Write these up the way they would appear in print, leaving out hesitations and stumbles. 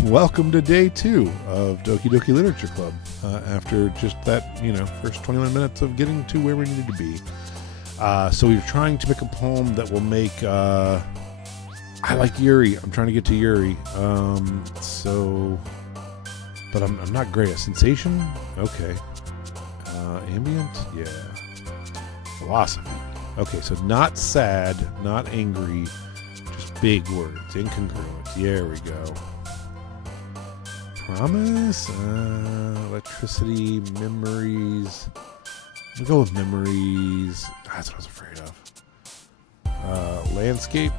Welcome to day 2 of Doki Doki Literature Club. After just that, first 21 minutes of getting to where we needed to be. So we're trying to pick a poem that will make, I like Yuri. I'm trying to get to Yuri. But I'm not great at sensation. Okay. Ambient? Yeah. Philosophy. Okay, so not sad, not angry, just big words, incongruent. There we go. Promise? Electricity, memories. We'll go with memories. That's what I was afraid of. Landscape.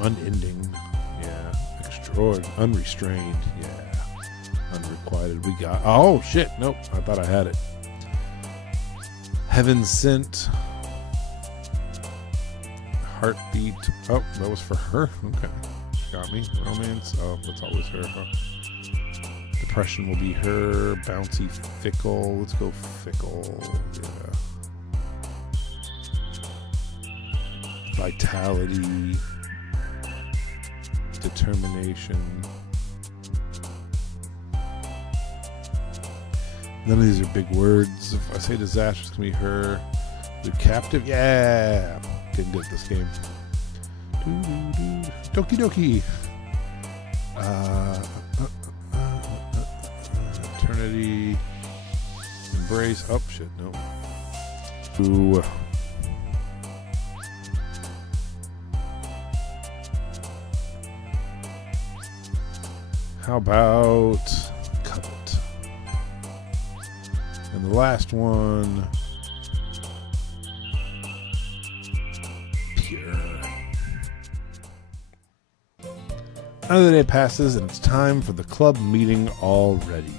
Unending. Yeah. Extraordinary. Unrestrained. Yeah. Unrequited. We got. Oh, shit. Nope. I thought I had it. Heaven sent. Heartbeat. Oh, that was for her? Okay. Got me. Romance. Oh, that's always her, huh? Depression will be her. Bouncy, fickle. Let's go fickle. Yeah. Vitality. Determination. None of these are big words. If I say disaster, it's going to be her. The captive. Yeah. Getting good at this game. Doki Doki. Eternity. Embrace. Oh, shit. No. Ooh. How about covet? And the last one. Another day passes, and it's time for the club meeting already.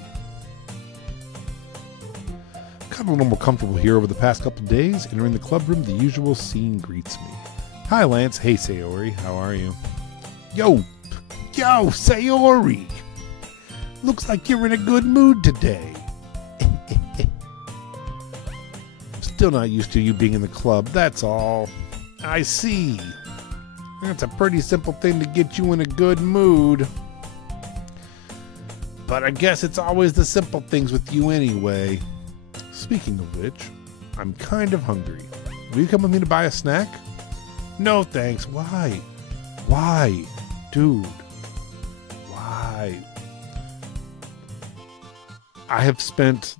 Got a little more comfortable here over the past couple days. Entering the club room, the usual scene greets me. Hi, Lance. Hey, Sayori. How are you? Yo, Sayori. Looks like you're in a good mood today. I'm still not used to you being in the club, that's all. I see. That's a pretty simple thing to get you in a good mood. But I guess it's always the simple things with you anyway. Speaking of which, I'm kind of hungry. Will you come with me to buy a snack? No thanks. Why? Why? Dude. Why? I have spent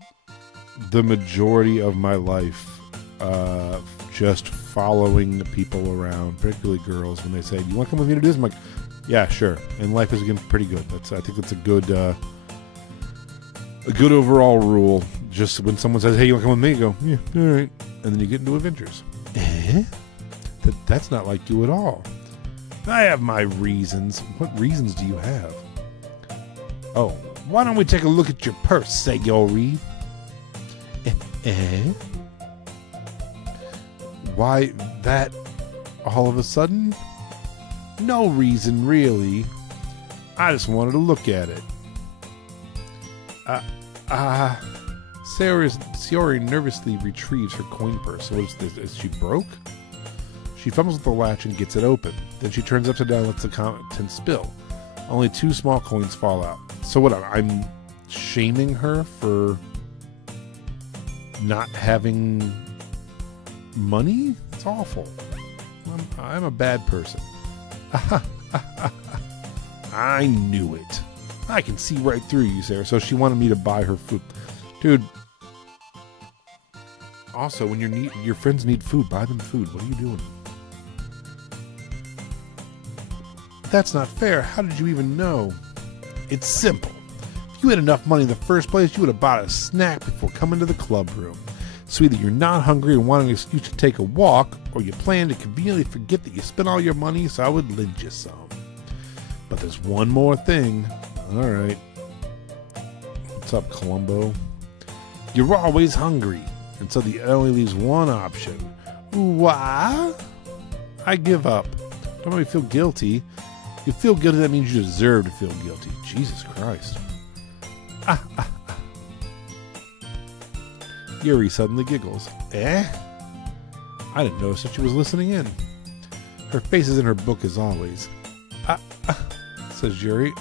the majority of my life just following the people around, particularly girls, when they say, "Do you want to come with me to do this?" I'm like, "Yeah, sure." And life is again pretty good. I think that's a good overall rule. Just when someone says, "Hey, you want to come with me?" You go, "Yeah, all right," and then you get into adventures. That's not like you at all. I have my reasons. What reasons do you have? Oh, why don't we take a look at your purse, Sayori? Why that all of a sudden? No reason, really. I just wanted to look at it. Sayori nervously retrieves her coin purse. What is this? Is she broke? She fumbles with the latch and gets it open. Then she turns upside down and lets the contents spill. Only 2 small coins fall out. So what? I'm shaming her for not having money? It's awful. I'm a bad person. I knew it. I can see right through you, Sarah. So she wanted me to buy her food. Dude. Also, when your friends need food, buy them food. What are you doing? That's not fair. How did you even know? It's simple. If you had enough money in the first place, you would have bought a snack before coming to the club room. So either you're not hungry and want an excuse to take a walk, or you plan to conveniently forget that you spent all your money, so I would lend you some. But there's one more thing. All right. What's up, Columbo? You're always hungry, and so the only leaves one option. What? I give up. Don't make me feel guilty. If you feel guilty, that means you deserve to feel guilty. Jesus Christ. Yuri suddenly giggles. I didn't notice that she was listening in. Her face is in her book as always. says Yuri.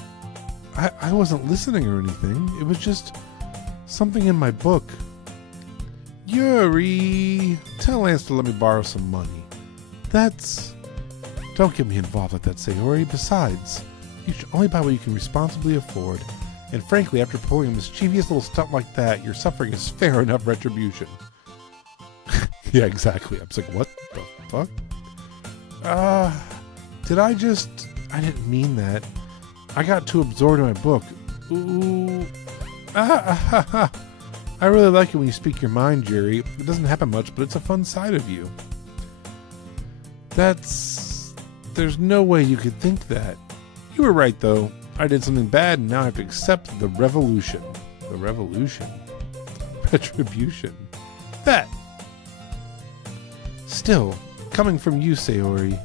I wasn't listening or anything. It was just something in my book. Yuri, tell Lance to let me borrow some money. Don't get me involved like that, Sayori. Besides, you should only buy what you can responsibly afford. And frankly, after pulling a mischievous little stunt like that, your suffering is fair enough retribution. Yeah, exactly. I was like, what the fuck? I didn't mean that. I got too absorbed in my book. Ooh. I really like it when you speak your mind, Jerry. It doesn't happen much, but it's a fun side of you. There's no way you could think that. You were right, though. I did something bad, and now I have to accept the revolution. The revolution? Retribution. That. Still, coming from you, Sayori,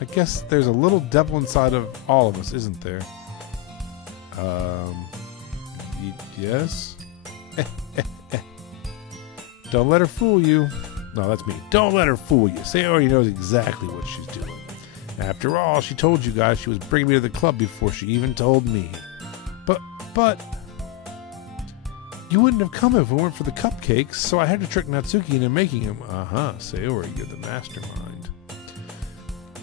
I guess there's a little devil inside of all of us, isn't there? Yes? Don't let her fool you. No, that's me. Don't let her fool you. Sayori knows exactly what she's doing. After all, she told you guys she was bringing me to the club before she even told me. But... You wouldn't have come if it weren't for the cupcakes, so I had to trick Natsuki into making them. Sayori, you're the mastermind.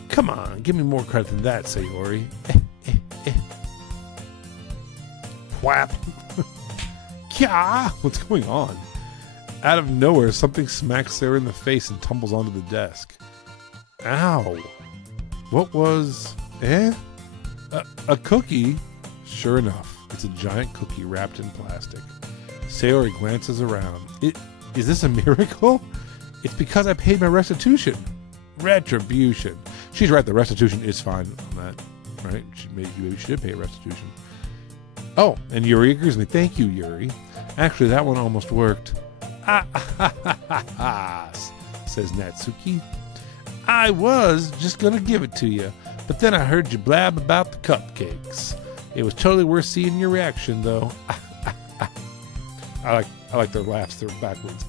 Come on, give me more credit than that, Sayori. Whap. Kya! What's going on? Out of nowhere, something smacks Sarah in the face and tumbles onto the desk. Ow. What was... A cookie? Sure enough, it's a giant cookie wrapped in plastic. Sayori glances around. Is this a miracle? It's because I paid my restitution. Retribution. She's right, the restitution is fine on that. Right? Maybe she did pay a restitution. Oh, and Yuri agrees with me. Thank you, Yuri. Actually, that one almost worked. Says Natsuki. I was just gonna give it to you, but then I heard you blab about the cupcakes. It was totally worth seeing your reaction, though. I like their laughs. They're backwards.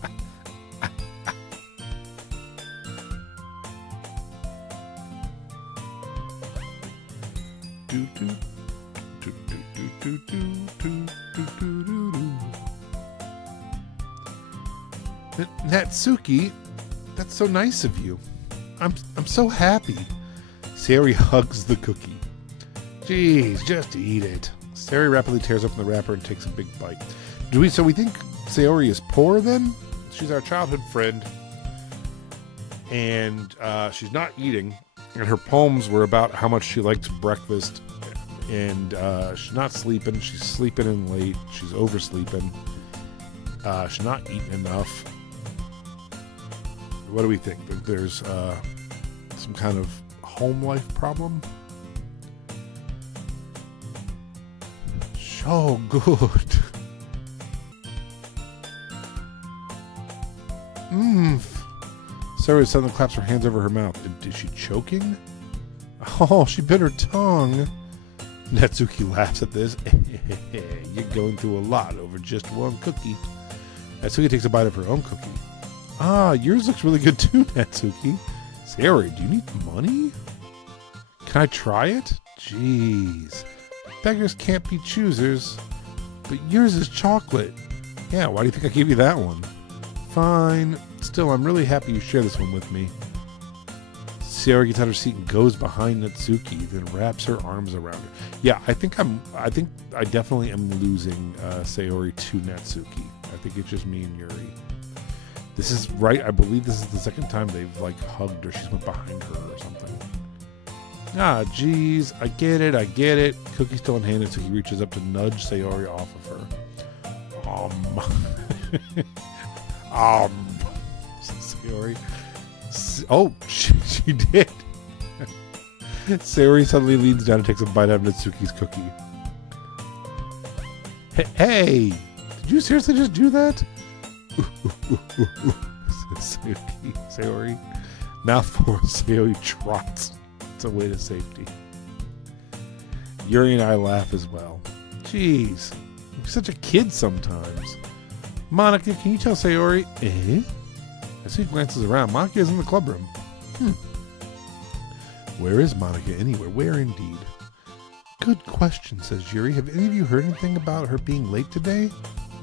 Natsuki, that's so nice of you. I'm so happy. Sayori hugs the cookie. Jeez, just eat it. Sayori rapidly tears open the wrapper and takes a big bite. So we think Sayori is poor then? She's our childhood friend. And she's not eating. And her poems were about how much she liked breakfast. And she's not sleeping. She's sleeping in late. She's oversleeping. She's not eating enough. What do we think? There's some kind of home life problem? So good. Sayori suddenly claps her hands over her mouth. Is she choking? Oh, she bit her tongue. Natsuki laughs at this. You're going through a lot over just one cookie. Natsuki takes a bite of her own cookie. Yours looks really good too, Natsuki. Sayori, do you need money? Can I try it? Jeez. Beggars can't be choosers. But yours is chocolate. Yeah, why do you think I gave you that one? Fine. Still, I'm really happy you share this one with me. Sayori gets out of her seat and goes behind Natsuki, then wraps her arms around her. Yeah, I think I definitely am losing Sayori to Natsuki. I think it's just me and Yuri. This is right. I believe this is the second time they've like hugged or she's went behind her or something. Jeez, I get it. Cookie's still in hand, and Natsuki reaches up to nudge Sayori off of her. Sayori. Oh, she did. Sayori suddenly leans down and takes a bite out of Natsuki's cookie. Hey, did you seriously just do that? Sayori. Mouthful. Sayori trots. It's a way to safety. Yuri and I laugh as well. Jeez, you're such a kid sometimes. Monica, can you tell Sayori? As he glances around, Monica is in the club room. Where is Monica anywhere? Where indeed? Good question, says Yuri. Have any of you heard anything about her being late today?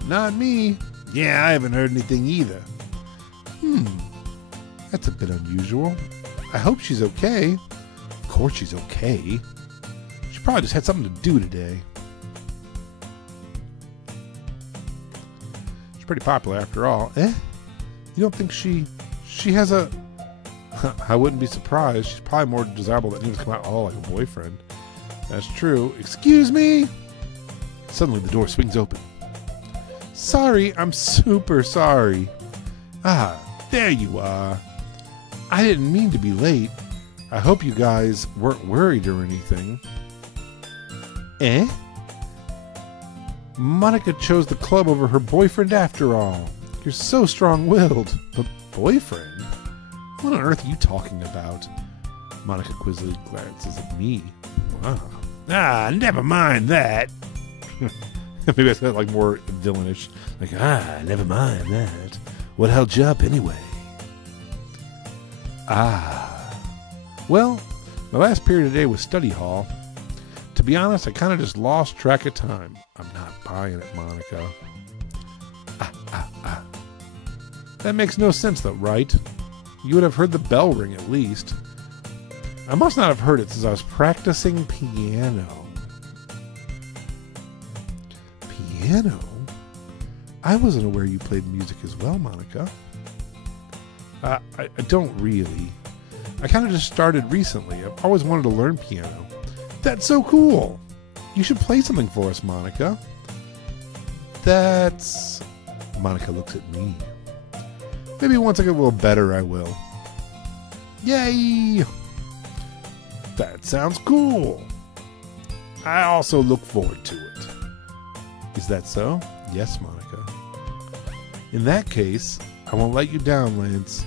Not me. Yeah, I haven't heard anything either. That's a bit unusual. I hope she's okay. Of course she's okay. She probably just had something to do today. She's pretty popular after all. You don't think she has a... I wouldn't be surprised. She's probably more desirable than even come out all like a boyfriend. That's true. Excuse me? Suddenly the door swings open. Sorry, I'm super sorry. Ah, there you are. I didn't mean to be late. I hope you guys weren't worried or anything. Monica chose the club over her boyfriend after all. You're so strong-willed. But boyfriend? What on earth are you talking about? Monica quizzically glances at me. Wow. Ah, never mind that. Maybe I said like more villainish. Like, never mind that. What held you up anyway? Well, my last period today was study hall. To be honest, I kind of just lost track of time. I'm not buying it, Monica. That makes no sense though, right? You would have heard the bell ring at least. I must not have heard it since I was practicing piano. Piano? I wasn't aware you played music as well, Monica. I don't really. I kind of just started recently. I've always wanted to learn piano. That's so cool. You should play something for us, Monica. That's... Monica looks at me. Maybe once I get a little better, I will. Yay! That sounds cool. I also look forward to it. Is that so? Yes, Monica. In that case, I won't let you down, Lance.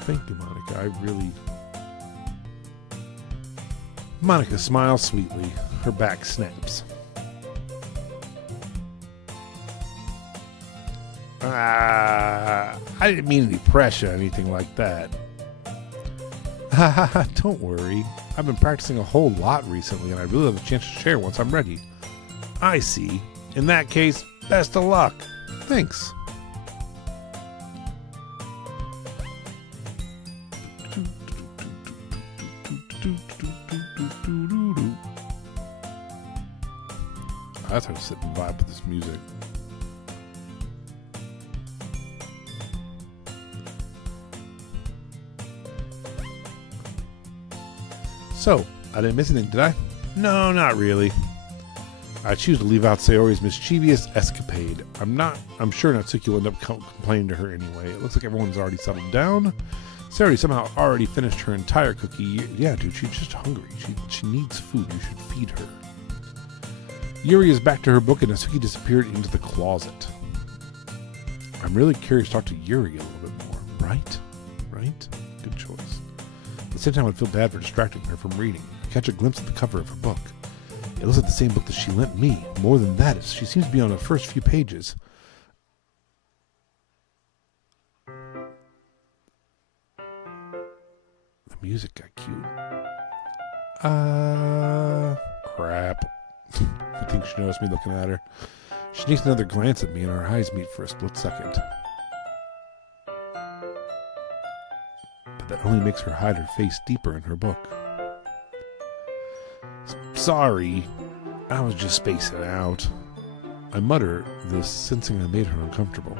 Thank you, Monica. I really... Monica smiles sweetly. Her back snaps. I didn't mean any pressure or anything like that. Don't worry. I've been practicing a whole lot recently, and I really have a chance to share once I'm ready. I see. In that case, best of luck. Thanks. That's how to sit and vibe with this music. So, I didn't miss anything, did I? No, not really. I choose to leave out Sayori's mischievous escapade. I'm sure Natsuki will end up complaining to her anyway. It looks like everyone's already settled down. Sayori somehow already finished her entire cookie. Yeah, dude, she's just hungry. She needs food. You should feed her. Yuri is back to her book and Natsuki disappeared into the closet. I'm really curious to talk to Yuri a little bit more. Right? Good choice. At the same time, I'd feel bad for distracting her from reading. I catch a glimpse of the cover of her book. It looks like the same book that she lent me. More than that, she seems to be on the first few pages. The music got cute. Crap. I think she noticed me looking at her. She sneaks another glance at me and our eyes meet for a split second. But that only makes her hide her face deeper in her book. Sorry, I was just spacing out. I mutter this, sensing I made her uncomfortable.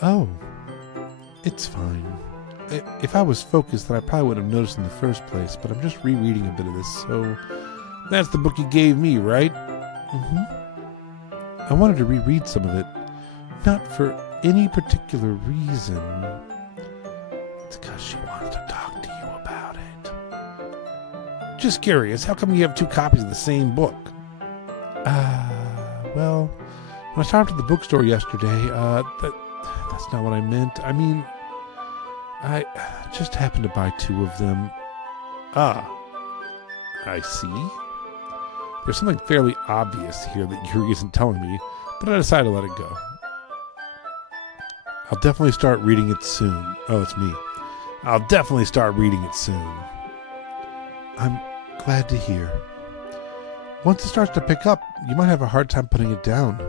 Oh, it's fine. If I was focused, then I probably would have noticed in the first place, but I'm just rereading a bit of this, so... That's the book you gave me, right? I wanted to reread some of it, not for any particular reason. It's because she wants to talk to you about it. Just curious, how come you have two copies of the same book? Well, when I stopped at the bookstore yesterday, that's not what I meant. I mean, I just happened to buy two of them. I see. There's something fairly obvious here that Yuri isn't telling me, but I decided to let it go. I'll definitely start reading it soon. Oh, it's me. I'll definitely start reading it soon. I'm Glad to hear. Once it starts to pick up, you might have a hard time putting it down.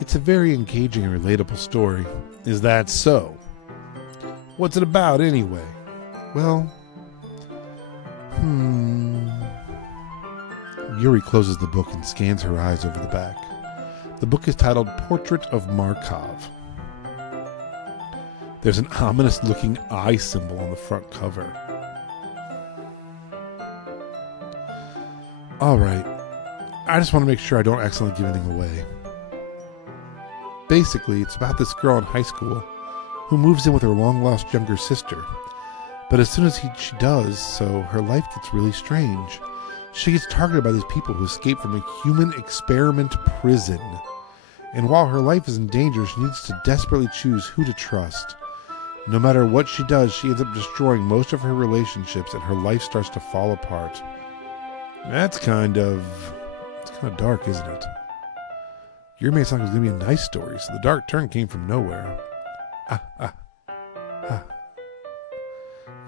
It's a very engaging and relatable story. Is that so? What's it about, anyway? Well, Yuri closes the book and scans her eyes over the back. The book is titled Portrait of Markov. There's an ominous-looking eye symbol on the front cover. Alright, I just want to make sure I don't accidentally give anything away. Basically, it's about this girl in high school who moves in with her long-lost younger sister. But as soon as she does so, her life gets really strange. She gets targeted by these people who escape from a human experiment prison. And while her life is in danger, she needs to desperately choose who to trust. No matter what she does, she ends up destroying most of her relationships and her life starts to fall apart. It's kind of dark, isn't it? Your made it sound like it was going to be a nice story, so the dark turn came from nowhere.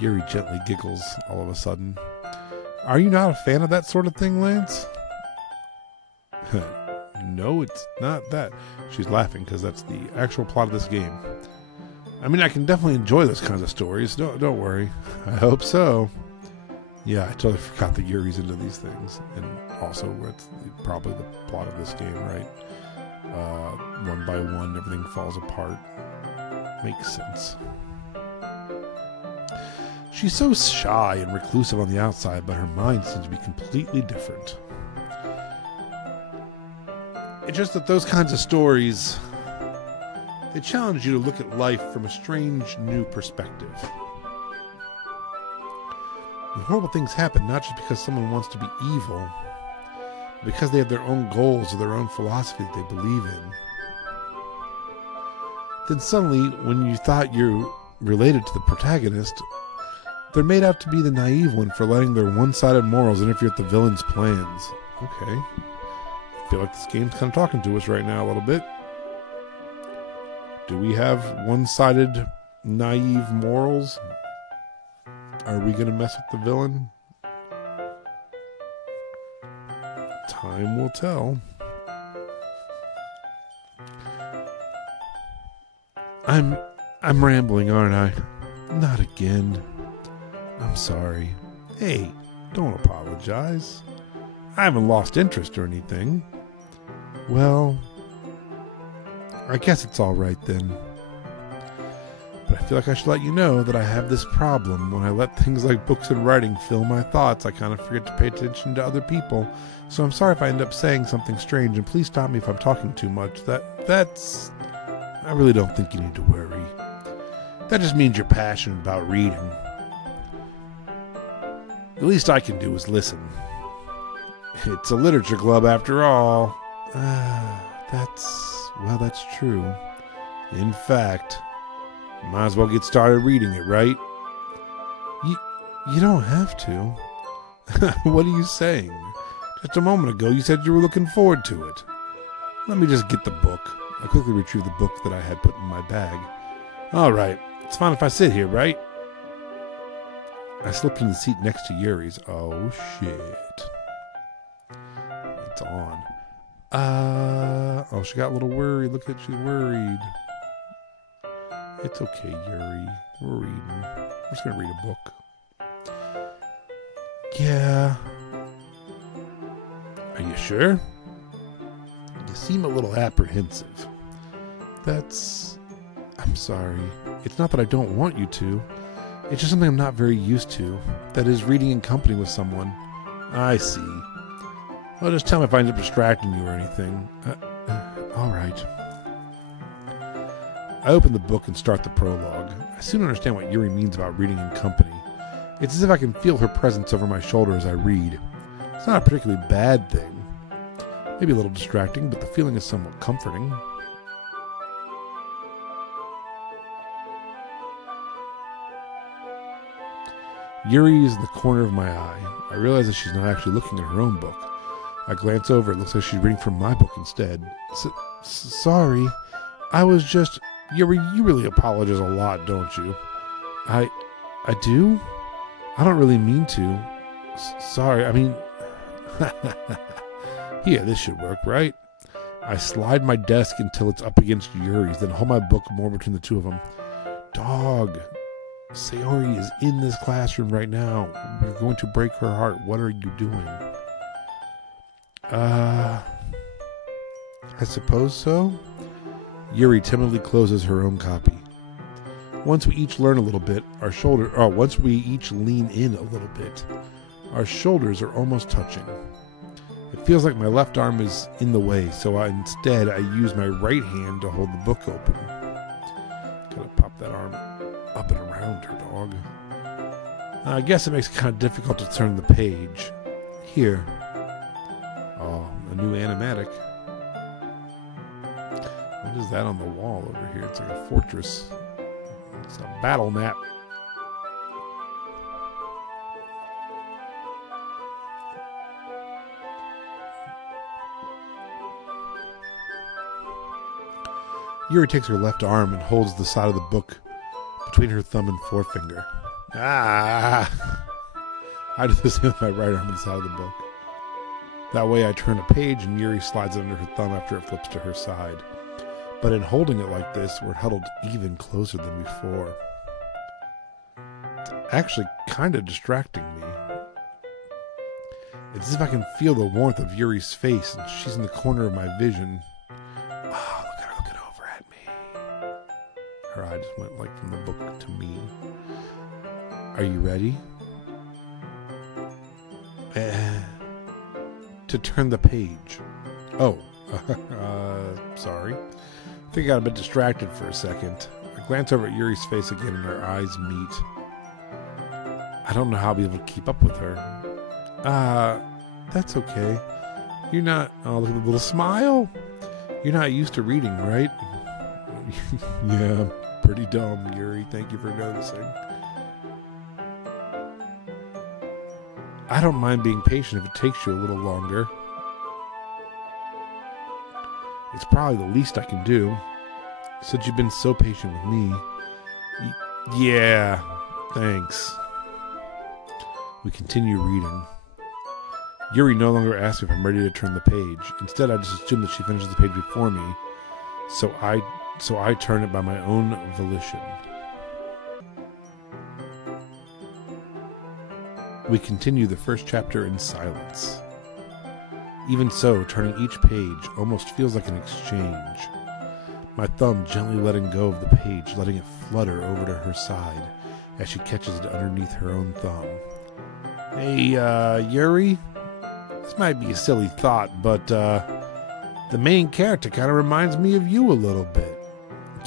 Yuri gently giggles all of a sudden. Are you not a fan of that sort of thing, Lance? No, it's not that. She's laughing because that's the actual plot of this game. I mean, I can definitely enjoy those kinds of stories. Don't worry. I hope so. Yeah, I totally forgot that Yuri's into these things. And also, it's probably the plot of this game, right? One by one, everything falls apart. Makes sense. She's so shy and reclusive on the outside, but her mind seems to be completely different. It's just that those kinds of stories, they challenge you to look at life from a strange, new perspective. When horrible things happen, not just because someone wants to be evil, but because they have their own goals or their own philosophy that they believe in. Then suddenly, when you thought you're related to the protagonist, they're made out to be the naive one for letting their one-sided morals interfere with the villain's plans. Okay. I feel like this game's kind of talking to us right now a little bit. Do we have one-sided, naive morals? Are we going to mess with the villain? Time will tell. I'm rambling, aren't I? Not again. I'm sorry. Hey, don't apologize. I haven't lost interest or anything. Well, I guess it's all right then. But I feel like I should let you know that I have this problem. When I let things like books and writing fill my thoughts, I kind of forget to pay attention to other people. So I'm sorry if I end up saying something strange, and please stop me if I'm talking too much. That's... I really don't think you need to worry. That just means you're passionate about reading. The least I can do is listen. It's a literature club after all. That's true. In fact, might as well get started reading it, right? You don't have to. What are you saying? Just a moment ago you said you were looking forward to it. Let me just get the book. I quickly retrieved the book that I had put in my bag. Alright, it's fine if I sit here, right? I slipped in the seat next to Yuri's. Oh, shit. It's on. Oh, she got a little worried. Look at she's worried. It's okay, Yuri. We're reading. I'm just going to read a book. Yeah. Are you sure? You seem a little apprehensive. I'm sorry. It's not that I don't want you to. It's just something I'm not very used to. That is, reading in company with someone. I see. Well, just tell me if I end up distracting you or anything. All right. I open the book and start the prologue. I soon understand what Yuri means about reading in company. It's as if I can feel her presence over my shoulder as I read. It's not a particularly bad thing. Maybe a little distracting, but the feeling is somewhat comforting. Yuri is in the corner of my eye. I realize that she's not actually looking at her own book. I glance over. It looks like she's reading from my book instead. Sorry. I was just... Yuri, you really apologize a lot, don't you? I do? I don't really mean to. Sorry, I mean... Here, this should work, right? I slide my desk until it's up against Yuri's, then hold my book more between the two of them. Dog, Sayori is in this classroom right now. You're going to break her heart. What are you doing? I suppose so. Yuri timidly closes her own copy. Once we each learn a little bit, once we each lean in a little bit, our shoulders are almost touching. It feels like my left arm is in the way, so instead I use my right hand to hold the book open. Gotta pop that arm up and around her, dog. I guess it makes it kind of difficult to turn the page. Here. Oh, a new animatic. What is that on the wall over here? It's like a fortress. It's a battle map. Yuri takes her left arm and holds the side of the book between her thumb and forefinger. I do the same with my right arm inside of the book. That way I turn a page and Yuri slides it under her thumb after it flips to her side. But in holding it like this, we're huddled even closer than before. It's actually kind of distracting me. It's as if I can feel the warmth of Yuri's face and she's in the corner of my vision. Oh, look at her looking over at me. Her eye just went like from the book to me. Are you ready? To turn the page. Oh, sorry. I think I got a bit distracted for a second. I glance over at Yuri's face again and our eyes meet. I don't know how I'll be able to keep up with her. That's okay. You're not... Oh, look at the little smile. You're not used to reading, right? Yeah, pretty dumb, Yuri. Thank you for noticing. I don't mind being patient if it takes you a little longer. It's probably the least I can do, since you've been so patient with me. Yeah, thanks. We continue reading. Yuri no longer asks if I'm ready to turn the page. Instead, I just assume that she finishes the page before me, so I turn it by my own volition. We continue the first chapter in silence. Even so, turning each page almost feels like an exchange. My thumb gently letting go of the page, letting it flutter over to her side as she catches it underneath her own thumb. Hey, Yuri? This might be a silly thought, but, the main character kind of reminds me of you a little bit.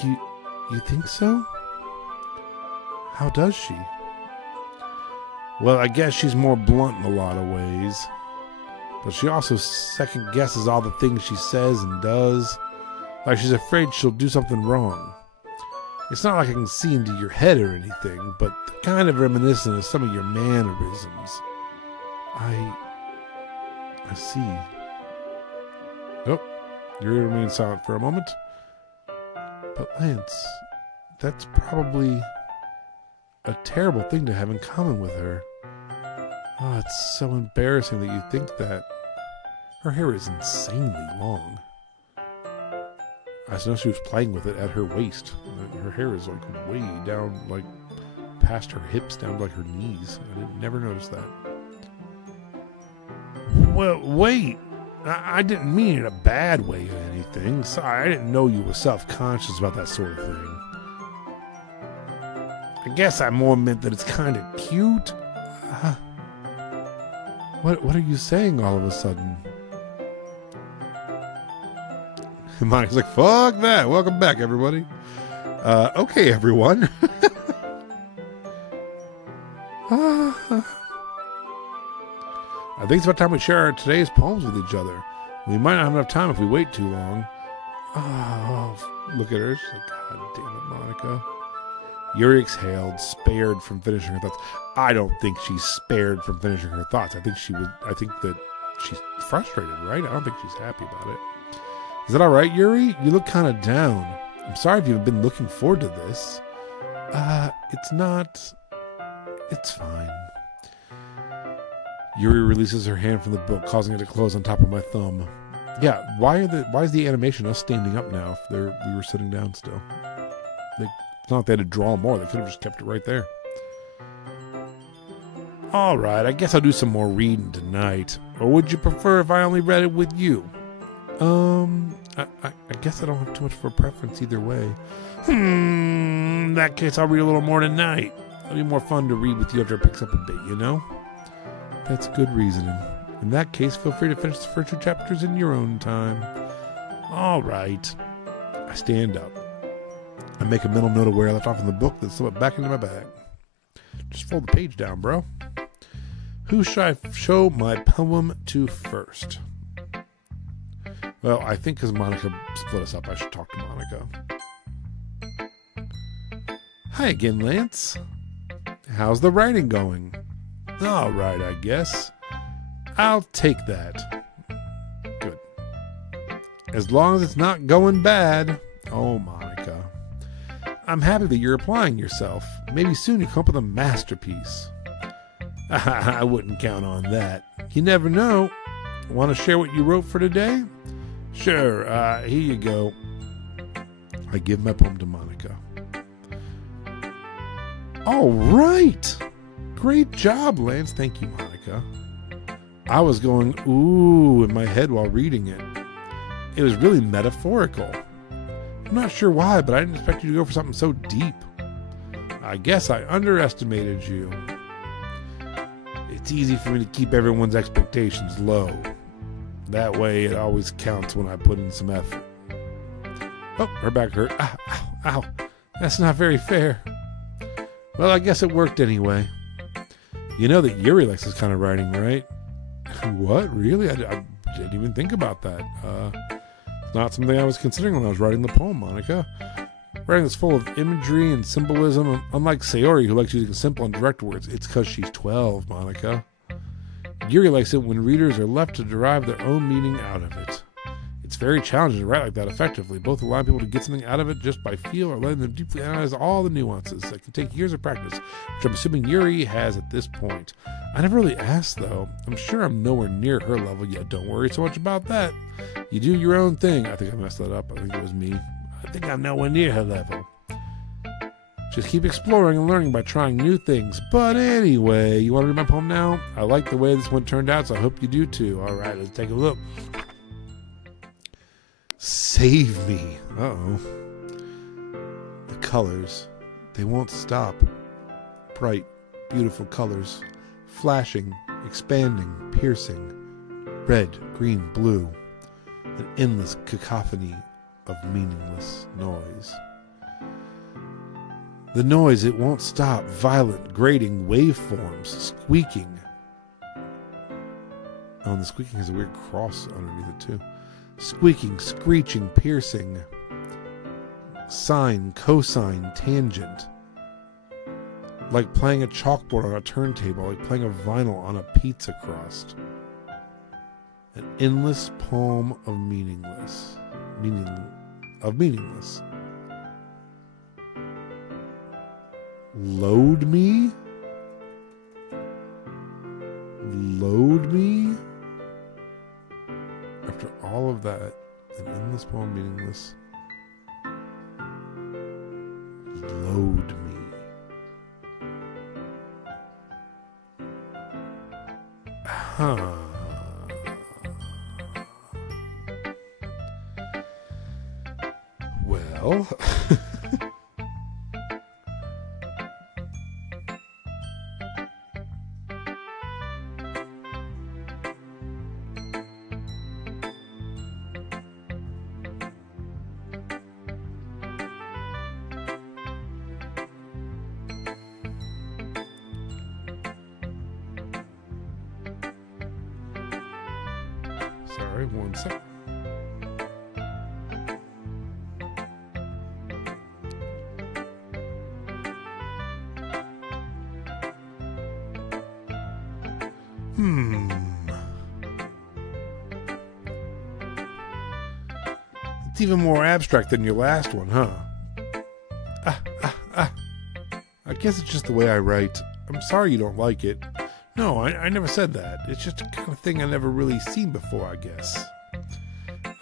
You think so? How does she? Well, I guess she's more blunt in a lot of ways. But she also second guesses all the things she says and does. Like she's afraid she'll do something wrong. It's not like I can see into your head or anything, but kind of reminiscent of some of your mannerisms. I see. Oh, Yuri remains silent for a moment. But Lance, that's probably a terrible thing to have in common with her. Oh, it's so embarrassing that you think that. Her hair is insanely long. I know she was playing with it at her waist. Her hair is like way down, like past her hips, down to like her knees. I never noticed that. Well, wait. I didn't mean it in a bad way or anything. Sorry, I didn't know you were self-conscious about that sort of thing. I guess I more meant that it's kind of cute. What are you saying all of a sudden? Monica's like, fuck that. Welcome back, everybody. Okay, everyone. I think it's about time we share today's poems with each other. We might not have enough time if we wait too long. Oh, look at her. She's like, God damn it, Monica. Yuri exhaled, spared from finishing her thoughts. I don't think she's spared from finishing her thoughts. I think that she's frustrated, right? I don't think she's happy about it. Is that all right, Yuri? You look kind of down. I'm sorry if you've been looking forward to this. It's not. It's fine. Yuri releases her hand from the book, causing it to close on top of my thumb. Yeah, why is the animation us standing up now if we were sitting down still? It's not like they had to draw more. They could have just kept it right there. All right, I guess I'll do some more reading tonight. Or would you prefer if I only read it with you? I guess I don't have too much of a preference either way. In that case, I'll read a little more tonight. It'll be more fun to read with you after it picks up a bit, you know? That's good reasoning. In that case, feel free to finish the first 2 chapters in your own time. All right. I stand up. I make a mental note of where I left off in the book, then slip it back into my bag. Just fold the page down, bro. Who should I show my poem to first? Well, I think because Monica split us up, I should talk to Monica. Hi again, Lance. How's the writing going? All right, I guess. I'll take that. Good. As long as it's not going bad. Oh, Monica. I'm happy that you're applying yourself. Maybe soon you'll come up with a masterpiece. I wouldn't count on that. You never know. Want to share what you wrote for today? Sure, here you go. I give my poem to Monica. All right. Great job, Lance. Thank you, Monica. I was going, ooh, in my head while reading it. It was really metaphorical. I'm not sure why, but I didn't expect you to go for something so deep. I guess I underestimated you. It's easy for me to keep everyone's expectations low. That way it always counts when I put in some effort. Oh, her back hurt. Ow, ow, ow. That's not very fair. Well, I guess it worked anyway. You know that Yuri likes this kind of writing, right? What? Really? I didn't even think about that. It's not something I was considering when I was writing the poem, Monica. Writing is full of imagery and symbolism. Unlike Sayori, who likes using simple and direct words, it's because she's 12, Monica. Yuri likes it when readers are left to derive their own meaning out of it. It's very challenging to write like that effectively, both allowing people to get something out of it just by feel or letting them deeply analyze all the nuances. That can take years of practice, which I'm assuming Yuri has at this point. I never really asked, though. I'm sure I'm nowhere near her level yet. Don't worry so much about that. You do your own thing. I think I messed that up. I think it was me. I think I'm nowhere near her level. Just keep exploring and learning by trying new things. But anyway, you want to read my poem now? I like the way this one turned out, so I hope you do too. All right, let's take a look. Save me. Uh-oh. The colors, they won't stop. Bright, beautiful colors. Flashing, expanding, piercing. Red, green, blue. An endless cacophony of meaningless noise. The noise, it won't stop. Violent, grating waveforms, squeaking. Oh, and the squeaking has a weird cross underneath it too. Squeaking, screeching, piercing. Sine, cosine, tangent. Like playing a chalkboard on a turntable, like playing a vinyl on a pizza crust. An endless poem of meaningless. Meaningless. Load me? Load me? After all of that, an endless poem, meaningless. Load me. Huh. Well... Sorry, one sec. It's even more abstract than your last one, huh? I guess it's just the way I write. I'm sorry you don't like it. No, I never said that. It's just a kind of thing I never really seen before, I guess.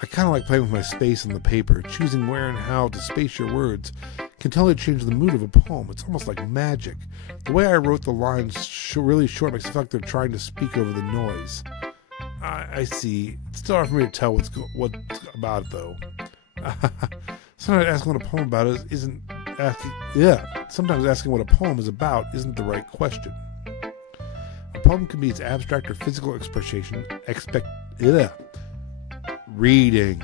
I kind of like playing with my space on the paper. Choosing where and how to space your words can totally change the mood of a poem. It's almost like magic. The way I wrote the lines really short makes it feel like they're trying to speak over the noise. I see. It's still hard for me to tell what's about it, though. Sometimes asking what a poem about isn't asking. Yeah, sometimes asking what a poem is about isn't the right question. A poem can be its abstract or physical expression. Reading.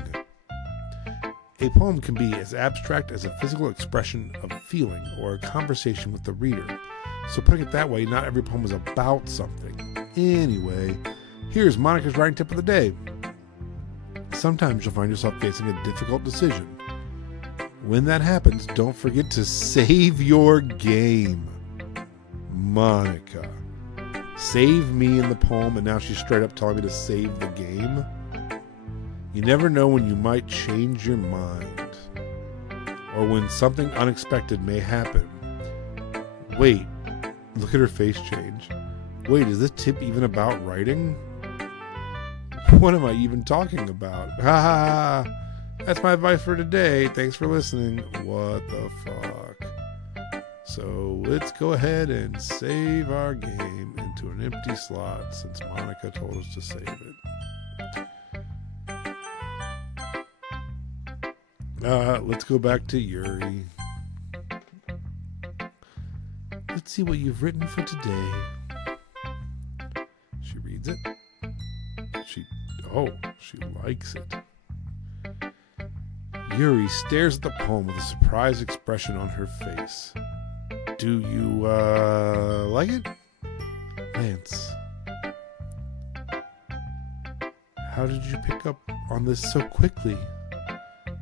A poem can be as abstract as a physical expression of feeling or a conversation with the reader. So putting it that way, not every poem is about something. Anyway, here's Monica's writing tip of the day. Sometimes you'll find yourself facing a difficult decision. When that happens, don't forget to save your game. Monica. Save me in the poem, and now she's straight up telling me to save the game. You never know when you might change your mind, or when something unexpected may happen. Wait, look at her face change. Wait, is this tip even about writing? What am I even talking about? Ha ha ha! That's my advice for today. Thanks for listening. What the fuck? So let's go ahead and save our game into an empty slot since Monica told us to save it. Let's go back to Yuri. Let's see what you've written for today. She reads it. She likes it. Yuri stares at the poem with a surprised expression on her face. Do you, like it? Lance. How did you pick up on this so quickly?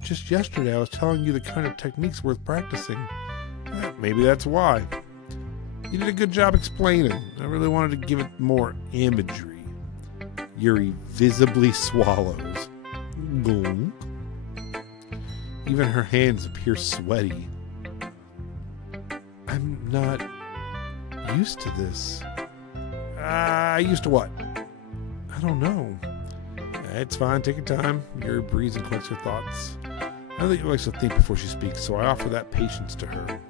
Just yesterday I was telling you the kind of techniques worth practicing. Maybe that's why. You did a good job explaining. I really wanted to give it more imagery. Yuri visibly swallows. Glunk. Even her hands appear sweaty. I'm not used to this. Used to what? I don't know. It's fine, take your time. Yuri breathes and collects her thoughts. I think she likes to think before she speaks, so I offer that patience to her.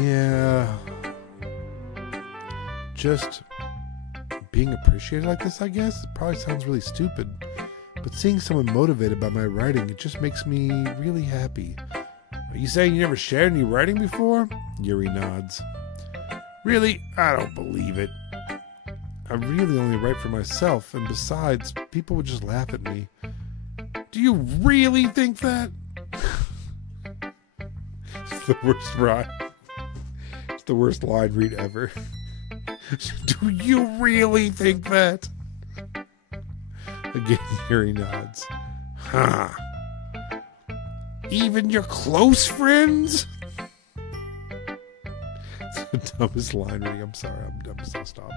Yeah. Just being appreciated like this, I guess. It probably sounds really stupid. But seeing someone motivated by my writing, it just makes me really happy. Are you saying you never shared any writing before? Yuri nods. Really? I don't believe it. I really only write for myself, and besides, people would just laugh at me. Do you really think that? It's the worst rhyme. It's the worst line read ever. Do you really think that? Again, Yuri nods. Huh. Even your close friends? It's the dumbest line reading. I'm sorry, I'm dumb, so stop.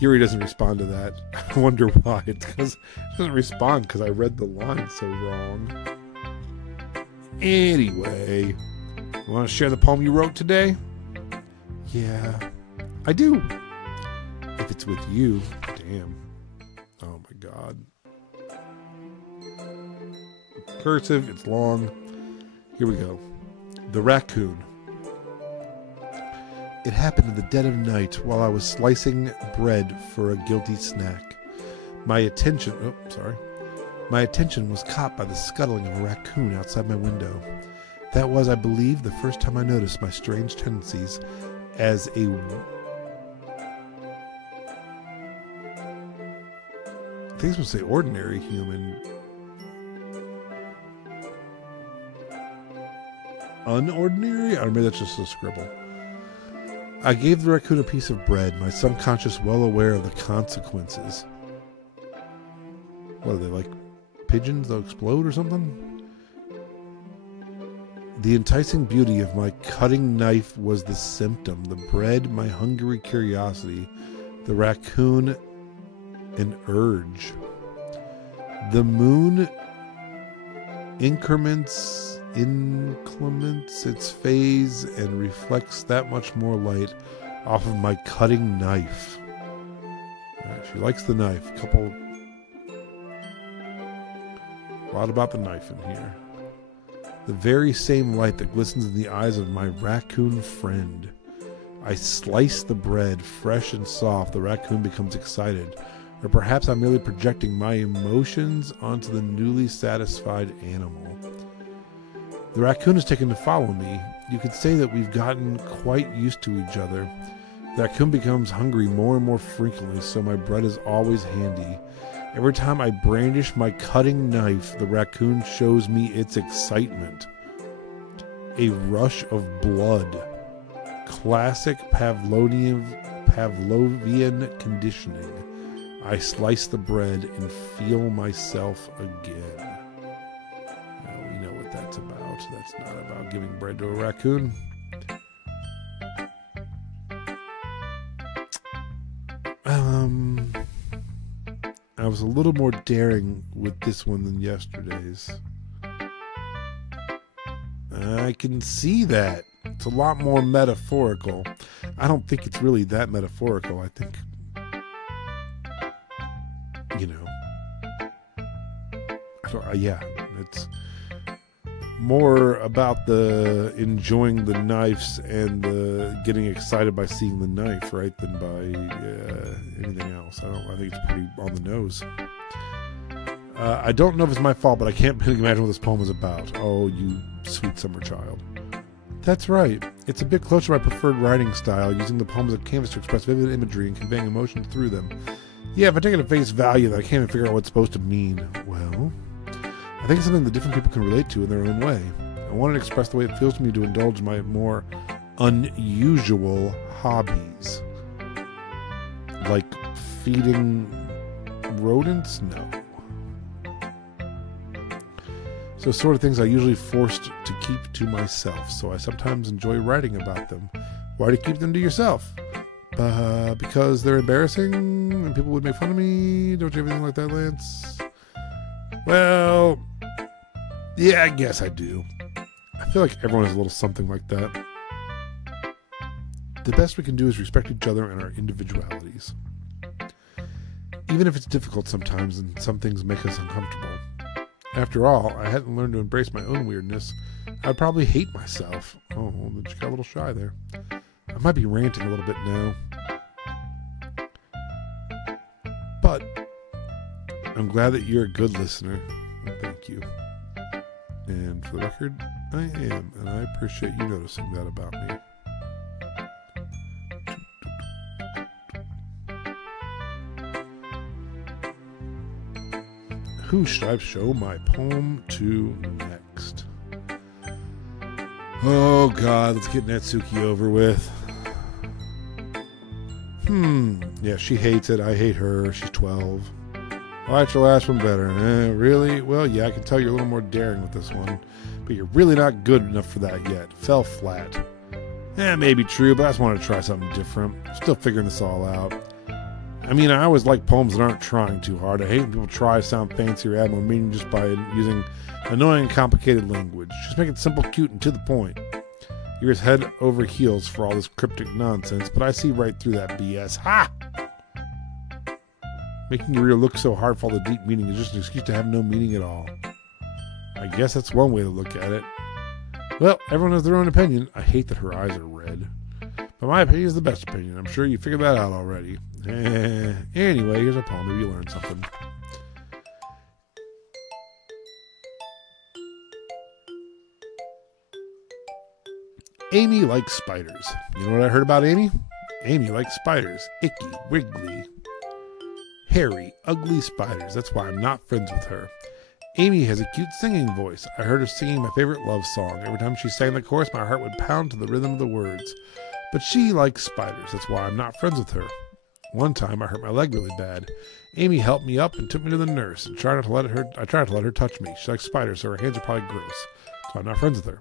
Yuri doesn't respond to that. I wonder why. It's because he doesn't respond because I read the line so wrong. Anyway, you want to share the poem you wrote today? Yeah, I do. If it's with you. Damn. Oh my god. Cursive, it's long. Here we go. The Raccoon. It happened in the dead of night while I was slicing bread for a guilty snack. My attention was caught by the scuttling of a raccoon outside my window. That was, I believe, the first time I noticed my strange tendencies as a... I think it's supposed to say ordinary human. Unordinary? Or maybe that's just a scribble. I gave the raccoon a piece of bread, my subconscious well aware of the consequences. What are they, like pigeons that'll explode or something? The enticing beauty of my cutting knife was the symptom. The bread, my hungry curiosity. The raccoon, an urge. The moon increments its phase and reflects that much more light off of my cutting knife. Alright, she likes the knife. A lot about the knife in here. The very same light that glistens in the eyes of my raccoon friend. I slice the bread, fresh and soft. The raccoon becomes excited. Or perhaps I'm merely projecting my emotions onto the newly satisfied animal. The raccoon has taken to follow me. You could say that we've gotten quite used to each other. The raccoon becomes hungry more and more frequently, so my bread is always handy. Every time I brandish my cutting knife, the raccoon shows me its excitement. A rush of blood. Classic Pavlovian conditioning. I slice the bread and feel myself again. Now we know what that's about. That's not about giving bread to a raccoon. I was a little more daring with this one than yesterday's. I can see that. It's a lot more metaphorical. I don't think it's really that metaphorical. I think, it's more about the enjoying the knives and the getting excited by seeing the knife, right, than by anything else. I think it's pretty on the nose. I don't know if it's my fault, but I can't really imagine what this poem is about. Oh, you sweet summer child. That's right. It's a bit closer to my preferred writing style, using the poem as a canvas to express vivid imagery and conveying emotion through them. Yeah, if I take it at face value that I can't even figure out what it's supposed to mean, well, I think it's something that different people can relate to in their own way. I wanted to express the way it feels to me to indulge my more unusual hobbies. Like feeding rodents? No. So sort of things I usually forced to keep to myself, so I sometimes enjoy writing about them. Why do you keep them to yourself? Because they're embarrassing and people would make fun of me? Don't you have anything like that, Lance? Well, yeah, I guess I do. I feel like everyone has a little something like that. The best we can do is respect each other and our individualities. Even if it's difficult sometimes and some things make us uncomfortable. After all, I hadn't learned to embrace my own weirdness. I'd probably hate myself. Oh, she got a little shy there. I might be ranting a little bit now. But I'm glad that you're a good listener. Thank you. And for the record, I am, and I appreciate you noticing that about me. Who should I show my poem to next? Oh God, let's get Natsuki over with. Yeah, she hates it. I hate her. She's 12. I liked your last one better. Really? Well, yeah, I can tell you're a little more daring with this one. But you're really not good enough for that yet. Fell flat. Maybe true, but I just wanted to try something different. Still figuring this all out. I mean, I always like poems that aren't trying too hard. I hate when people try to sound fancy or add more meaning just by using annoying and complicated language. Just make it simple, cute, and to the point. You're just head over heels for all this cryptic nonsense, but I see right through that BS. Ha! Making your reader look so hard for all the deep meaning is just an excuse to have no meaning at all. I guess that's one way to look at it. Well, everyone has their own opinion. I hate that her eyes are red. But my opinion is the best opinion. I'm sure you figured that out already. Anyway, here's a poem. Maybe you learned something. Amy likes spiders. You know what I heard about Amy? Amy likes spiders. Icky, wiggly, hairy, ugly spiders. That's why I'm not friends with her. Amy has a cute singing voice. I heard her singing my favorite love song. Every time she sang the chorus, my heart would pound to the rhythm of the words. But she likes spiders. That's why I'm not friends with her. One time I hurt my leg really bad. Amy helped me up and took me to the nurse. And I tried to let her touch me. She likes spiders, so her hands are probably gross. So I'm not friends with her.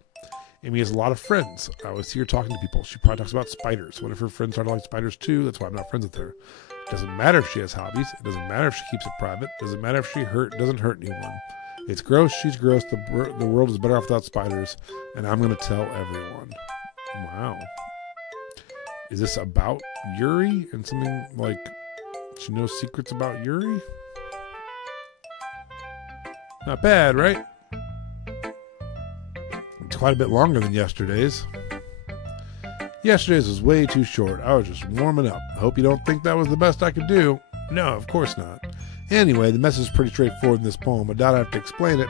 Amy has a lot of friends. I always see her talking to people. She probably talks about spiders. What if her friends start to like spiders too? That's why I'm not friends with her. It doesn't matter if she has hobbies. It doesn't matter if she keeps it private. It doesn't matter if she doesn't hurt anyone. It's gross. She's gross. The world is better off without spiders. And I'm going to tell everyone. Wow. Is this about Yuri and something like she knows secrets about Yuri? Not bad, right? It's quite a bit longer than yesterday's. Yesterday's was way too short. I was just warming up. I hope you don't think that was the best I could do. No, of course not. Anyway, the message is pretty straightforward in this poem. I doubt I have to explain it.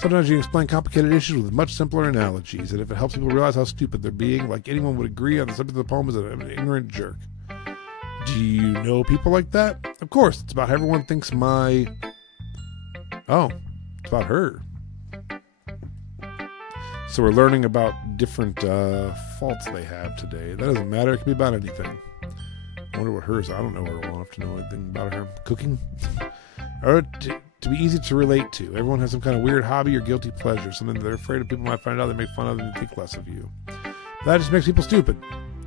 Sometimes you can explain complicated issues with much simpler analogies, and if it helps people realize how stupid they're being, like anyone would agree on the subject of the poem is an ignorant jerk. Do you know people like that? Of course, it's about how everyone thinks my... Oh, it's about her. So we're learning about different faults they have today. That doesn't matter. It can be about anything. I wonder what hers. I don't know her well enough to know anything about her. Cooking? Or to be easy to relate to. Everyone has some kind of weird hobby or guilty pleasure, something that they're afraid of people might find out, they make fun of and think less of you. That just makes people stupid.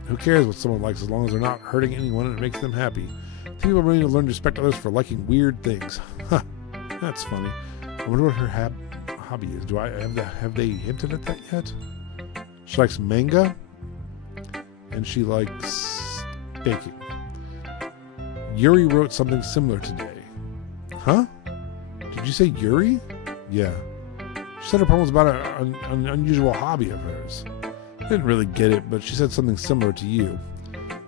Who cares what someone likes as long as they're not hurting anyone and it makes them happy? People really need to learn to respect others for liking weird things. Huh, that's funny. I wonder what her hobby is. Have they hinted at that yet? She likes manga and she likes baking. Yuri wrote something similar today. Huh? Did you say Yuri? Yeah. She said her poem was about an unusual hobby of hers. I didn't really get it, but she said something similar to you.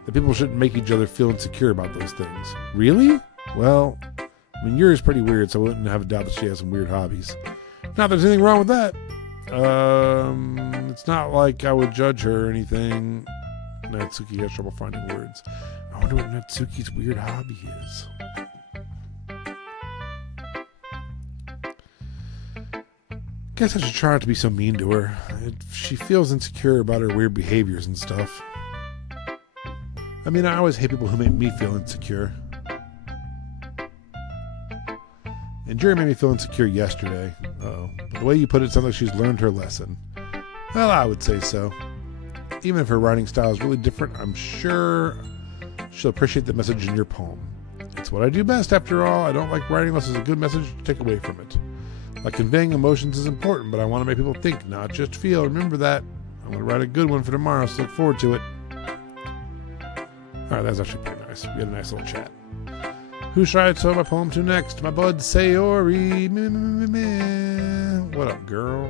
That people shouldn't make each other feel insecure about those things. Really? Well, I mean, Yuri's pretty weird, so I wouldn't have a doubt that she has some weird hobbies. Not that there's anything wrong with that. It's not like I would judge her or anything. Natsuki has trouble finding words. I wonder what Natsuki's weird hobby is. Guess I should try not to be so mean to her. She feels insecure about her weird behaviors and stuff. I mean, I always hate people who make me feel insecure. And Jerry made me feel insecure yesterday. Uh-oh. But the way you put it sounds like she's learned her lesson. Well, I would say so. Even if her writing style is really different, I'm sure she'll appreciate the message in your poem. It's what I do best, after all. I don't like writing unless there's a good message to take away from it. Like conveying emotions is important, but I want to make people think, not just feel. Remember that. I'm going to write a good one for tomorrow, so look forward to it. Alright, that was actually pretty nice. We had a nice little chat. Who should I show my poem to next? My bud Sayori. What up, girl?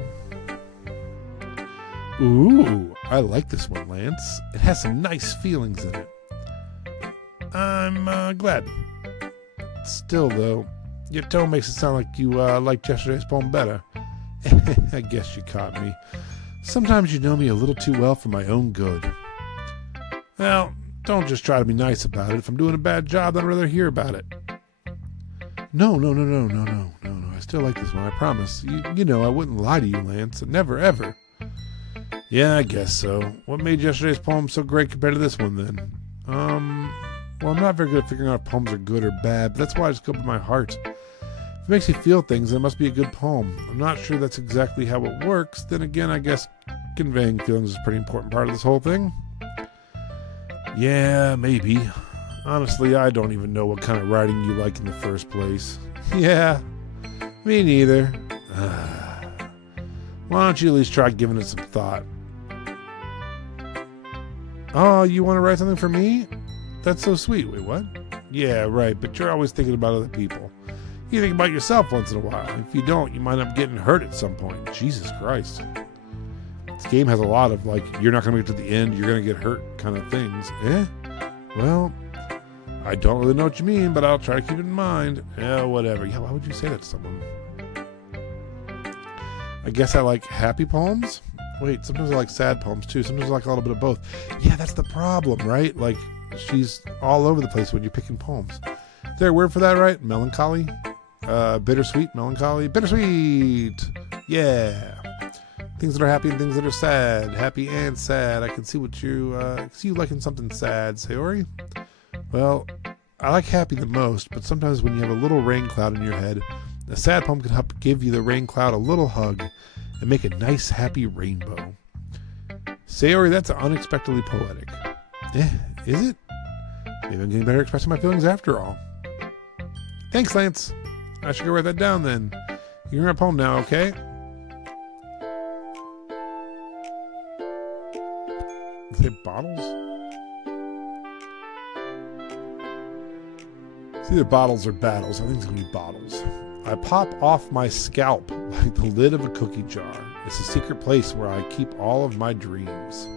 Ooh, I like this one, Lance. It has some nice feelings in it. I'm glad. Still, though, your tone makes it sound like you liked yesterday's poem better. I guess you caught me. Sometimes you know me a little too well for my own good. Well, don't just try to be nice about it. If I'm doing a bad job, I'd rather hear about it. No. I still like this one, I promise. You know, I wouldn't lie to you, Lance. Never, ever. Yeah, I guess so. What made yesterday's poem so great compared to this one, then? Well, I'm not very good at figuring out if poems are good or bad, but that's why I just go by my heart. If it makes you feel things, then it must be a good poem. I'm not sure that's exactly how it works. Then again, I guess conveying feelings is a pretty important part of this whole thing. Yeah, maybe. Honestly, I don't even know what kind of writing you like in the first place. Yeah, me neither. Why don't you at least try giving it some thought? Oh, you want to write something for me? That's so sweet. Wait, what? Yeah, right, but you're always thinking about other people. You think about yourself once in a while. If you don't, you might end up getting hurt at some point. Jesus Christ. This game has a lot of, like, you're not going to make it to the end, you're going to get hurt kind of things. Eh? Well, I don't really know what you mean, but I'll try to keep it in mind. Yeah, whatever. Yeah, why would you say that to someone? I guess I like happy poems? Wait, sometimes I like sad poems, too. Sometimes I like a little bit of both. Yeah, that's the problem, right? Like, she's all over the place when you're picking poems. Is there a word for that, right? Melancholy? Bittersweet? Melancholy? Bittersweet! Yeah. Things that are happy and things that are sad. Happy and sad. I can see what see you liking something sad, Sayori. Well, I like happy the most, but sometimes when you have a little rain cloud in your head, a sad poem can help give you the rain cloud a little hug and make a nice, happy rainbow. Sayori, that's unexpectedly poetic. Is it? Maybe I'm getting better at expressing my feelings after all. Thanks, Lance. I should go write that down then. You can write a poem now, okay? Say bottles? It's either bottles or battles. I think it's going to be bottles. I pop off my scalp like the lid of a cookie jar. It's a secret place where I keep all of my dreams.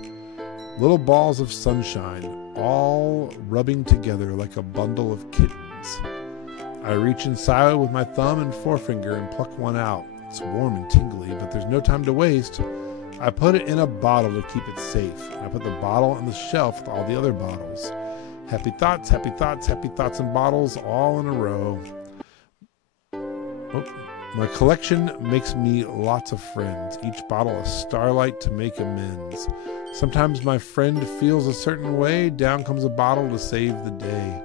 Little balls of sunshine, all rubbing together like a bundle of kittens. I reach inside with my thumb and forefinger and pluck one out. It's warm and tingly, but there's no time to waste. I put it in a bottle to keep it safe. I put the bottle on the shelf with all the other bottles. Happy thoughts, happy thoughts, happy thoughts and bottles all in a row. Oh, my collection makes me lots of friends. Each bottle a starlight to make amends. Sometimes my friend feels a certain way. Down comes a bottle to save the day.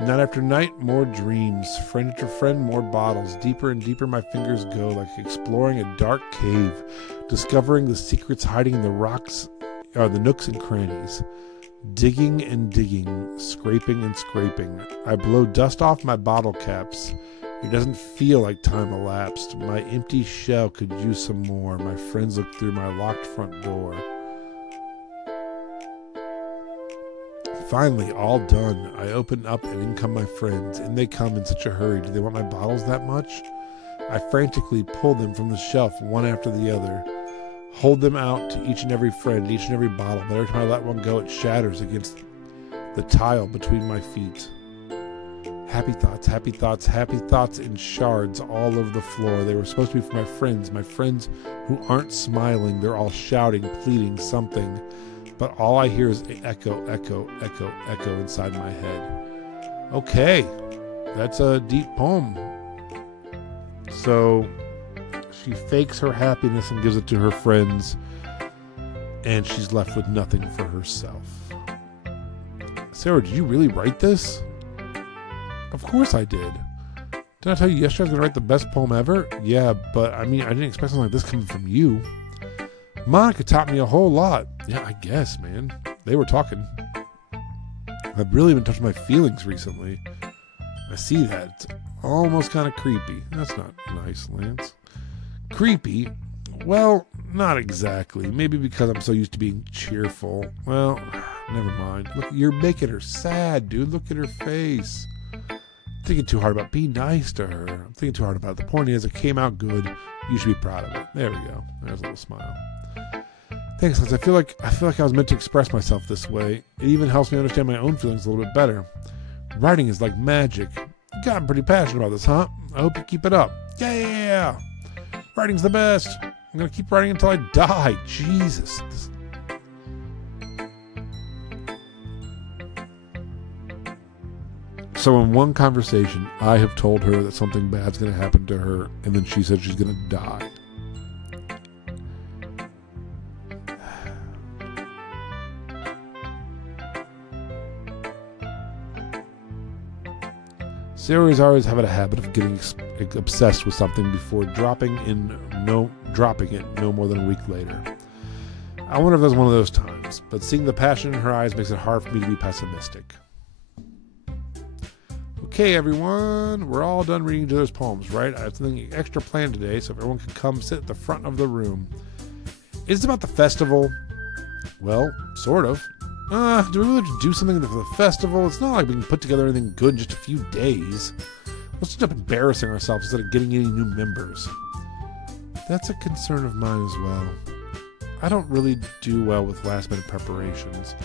Night after night, more dreams. Friend after friend, more bottles. Deeper and deeper my fingers go, like exploring a dark cave, discovering the secrets hiding in the rocks, the nooks and crannies. Digging and digging, scraping and scraping. I blow dust off my bottle caps. It doesn't feel like time elapsed. My empty shell could use some more. My friends look through my locked front door. Finally, all done. I open up and in come my friends. In they come in such a hurry. Do they want my bottles that much? I frantically pull them from the shelf one after the other. Hold them out to each and every friend, each and every bottle. But every time I let one go, it shatters against the tile between my feet. Happy thoughts, happy thoughts, happy thoughts in shards all over the floor. They were supposed to be for my friends who aren't smiling. They're all shouting, pleading something. But all I hear is echo, echo, echo, echo inside my head. Okay, that's a deep poem. So she fakes her happiness and gives it to her friends, and she's left with nothing for herself. Sarah, did you really write this? Of course I did. Didn't I tell you yesterday I was going to write the best poem ever? Yeah, but I mean, I didn't expect something like this coming from you. Monica taught me a whole lot. Yeah, I guess, man. They were talking. I've really been touching my feelings recently. I see that. It's almost kind of creepy. That's not nice, Lance. Creepy? Well, not exactly. Maybe because I'm so used to being cheerful. Well, never mind. Look, you're making her sad, dude. Look at her face. I'm thinking too hard about being nice to her. I'm thinking too hard about it. The point is, it came out good. You should be proud of it. There we go. There's a little smile. Thanks, Liz. I feel like I was meant to express myself this way. It even helps me understand my own feelings a little bit better. Writing is like magic. God, I'm pretty passionate about this, huh? I hope you keep it up. Yeah! Writing's the best. I'm gonna keep writing until I die. Jesus. So in one conversation, I have told her that something bad's gonna happen to her, and then she said she's gonna die. Sarah's always having a habit of getting obsessed with something before dropping it no more than a week later. I wonder if that's one of those times, but seeing the passion in her eyes makes it hard for me to be pessimistic. Okay, everyone, we're all done reading each other's poems, right? I have something extra planned today, so if everyone can come sit at the front of the room. Is it about the festival? Well, sort of. Do we really have to do something for the festival? It's not like we can put together anything good in just a few days. Let's end up embarrassing ourselves instead of getting any new members. That's a concern of mine as well. I don't really do well with last-minute preparations.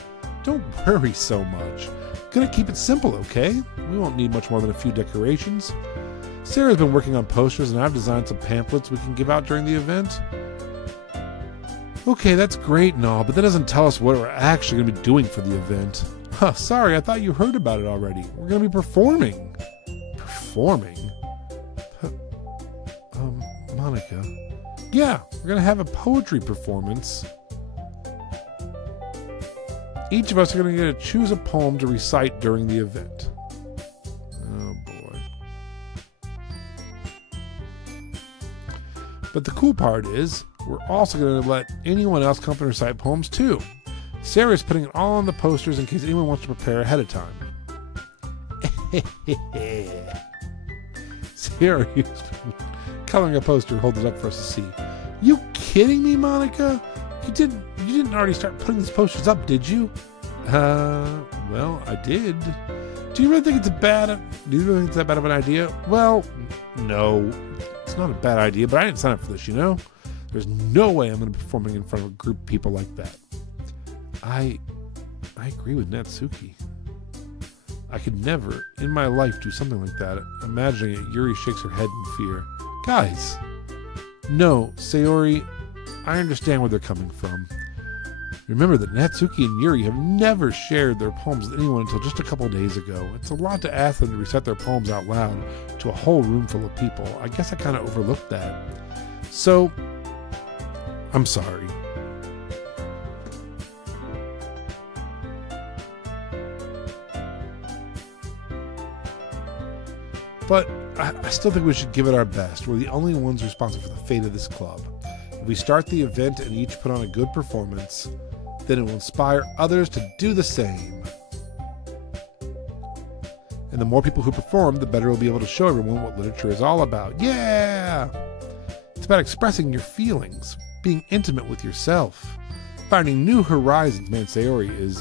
Don't worry so much. Gonna keep it simple, okay? We won't need much more than a few decorations. Sarah's been working on posters, and I've designed some pamphlets we can give out during the event. Okay, that's great and all, but that doesn't tell us what we're actually going to be doing for the event. Huh, sorry, I thought you heard about it already. We're going to be performing. Performing? Monica. Yeah, we're going to have a poetry performance. Each of us are going to get to choose a poem to recite during the event. Oh, boy. But the cool part is, we're also going to let anyone else come and recite poems too. Sarah's putting it all on the posters in case anyone wants to prepare ahead of time. Sarah, coloring a poster, holds it up for us to see. You kidding me, Monica? You didn't already start putting these posters up, did you? Well, I did. Do you really think it's that bad of an idea? Well, no. It's not a bad idea, but I didn't sign up for this, you know? There's no way I'm going to be performing in front of a group of people like that. I agree with Natsuki. I could never, in my life, do something like that. Imagining it, Yuri shakes her head in fear. Guys! No, Sayori, I understand where they're coming from. Remember that Natsuki and Yuri have never shared their poems with anyone until just a couple days ago. It's a lot to ask them to recite their poems out loud to a whole room full of people. I guess I kind of overlooked that. So, I'm sorry. But I still think we should give it our best. We're the only ones responsible for the fate of this club. If we start the event and each put on a good performance, then it will inspire others to do the same. And the more people who perform, the better we'll be able to show everyone what literature is all about. Yeah! It's about expressing your feelings, being intimate with yourself, finding new horizons. Man, Sayori is,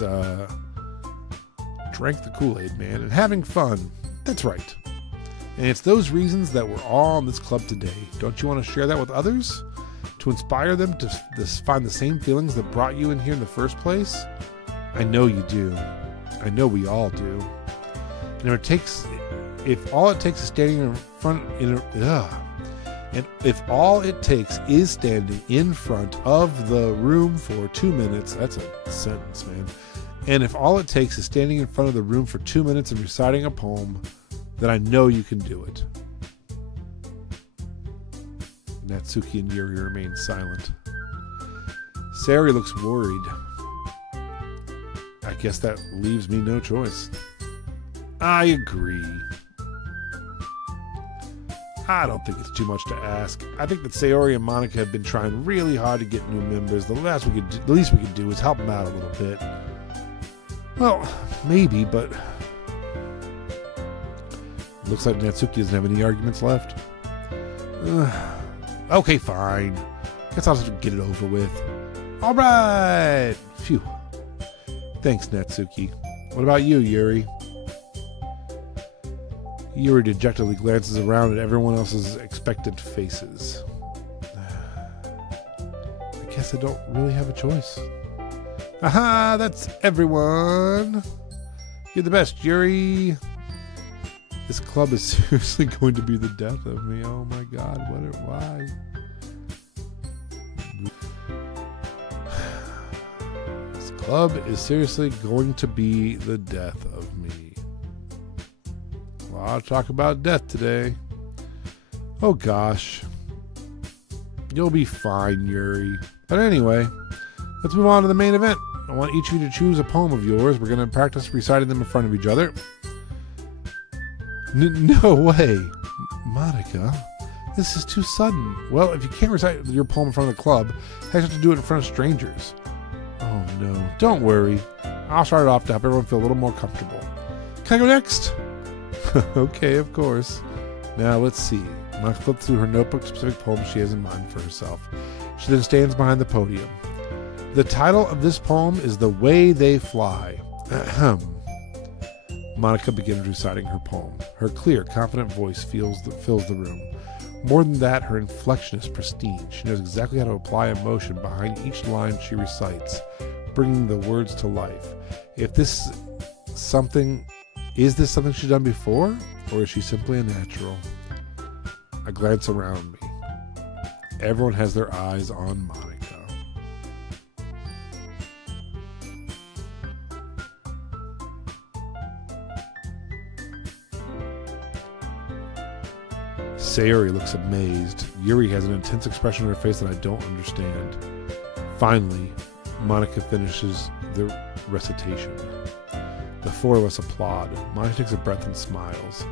drank the Kool-Aid, man, and having fun. That's right. And it's those reasons that we're all in this club today. Don't you want to share that with others? To inspire them to find the same feelings that brought you in here in the first place? I know you do. I know we all do. And if all it takes is standing in front, and if all it takes is standing in front of the room for 2 minutes, that's a sentence, man. And if all it takes is standing in front of the room for 2 minutes and reciting a poem, then I know you can do it. Natsuki and Yuri remain silent. Sayori looks worried. I guess that leaves me no choice. I agree. I don't think it's too much to ask. I think that Sayori and Monica have been trying really hard to get new members. The least we could do is help them out a little bit. Well, maybe, but looks like Natsuki doesn't have any arguments left. Okay, fine. Guess I'll just get it over with. All right. Phew. Thanks, Natsuki. What about you, Yuri? Yuri dejectedly glances around at everyone else's expectant faces. I guess I don't really have a choice. Aha, that's everyone. You're the best, Yuri. This club is seriously going to be the death of me. Oh my god, why? This club is seriously going to be the death of me. A lot of talk about death today. Oh gosh. You'll be fine, Yuri. But anyway, let's move on to the main event. I want each of you to choose a poem of yours. We're going to practice reciting them in front of each other. No way. Monica, this is too sudden. Well, if you can't recite your poem in front of the club, you have to do it in front of strangers. Oh no. Don't worry. I'll start it off to help everyone feel a little more comfortable. Can I go next? Okay, of course. Now let's see. Monica flips through her notebook specific poem she has in mind for herself. She then stands behind the podium. The title of this poem is The Way They Fly. Monica begins reciting her poem. Her clear, confident voice fills the room. More than that, her inflection is pristine. She knows exactly how to apply emotion behind each line she recites, bringing the words to life. Is this something she's done before, or is she simply a natural? I glance around me. Everyone has their eyes on Monica. Sayori looks amazed. Yuri has an intense expression on her face that I don't understand. Finally, Monica finishes the recitation. The four of us applaud. Monica takes a breath and smiles.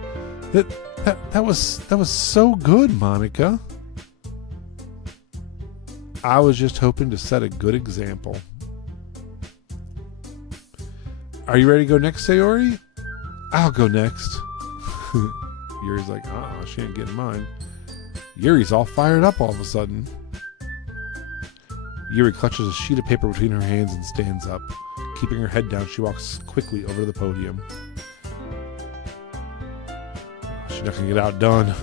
That was so good, Monica. I was just hoping to set a good example. Are you ready to go next, Sayori? I'll go next. Yuri's like, she ain't getting mine. Yuri's all fired up all of a sudden. Yuri clutches a sheet of paper between her hands and stands up. Keeping her head down, she walks quickly over to the podium. She's not going to get outdone.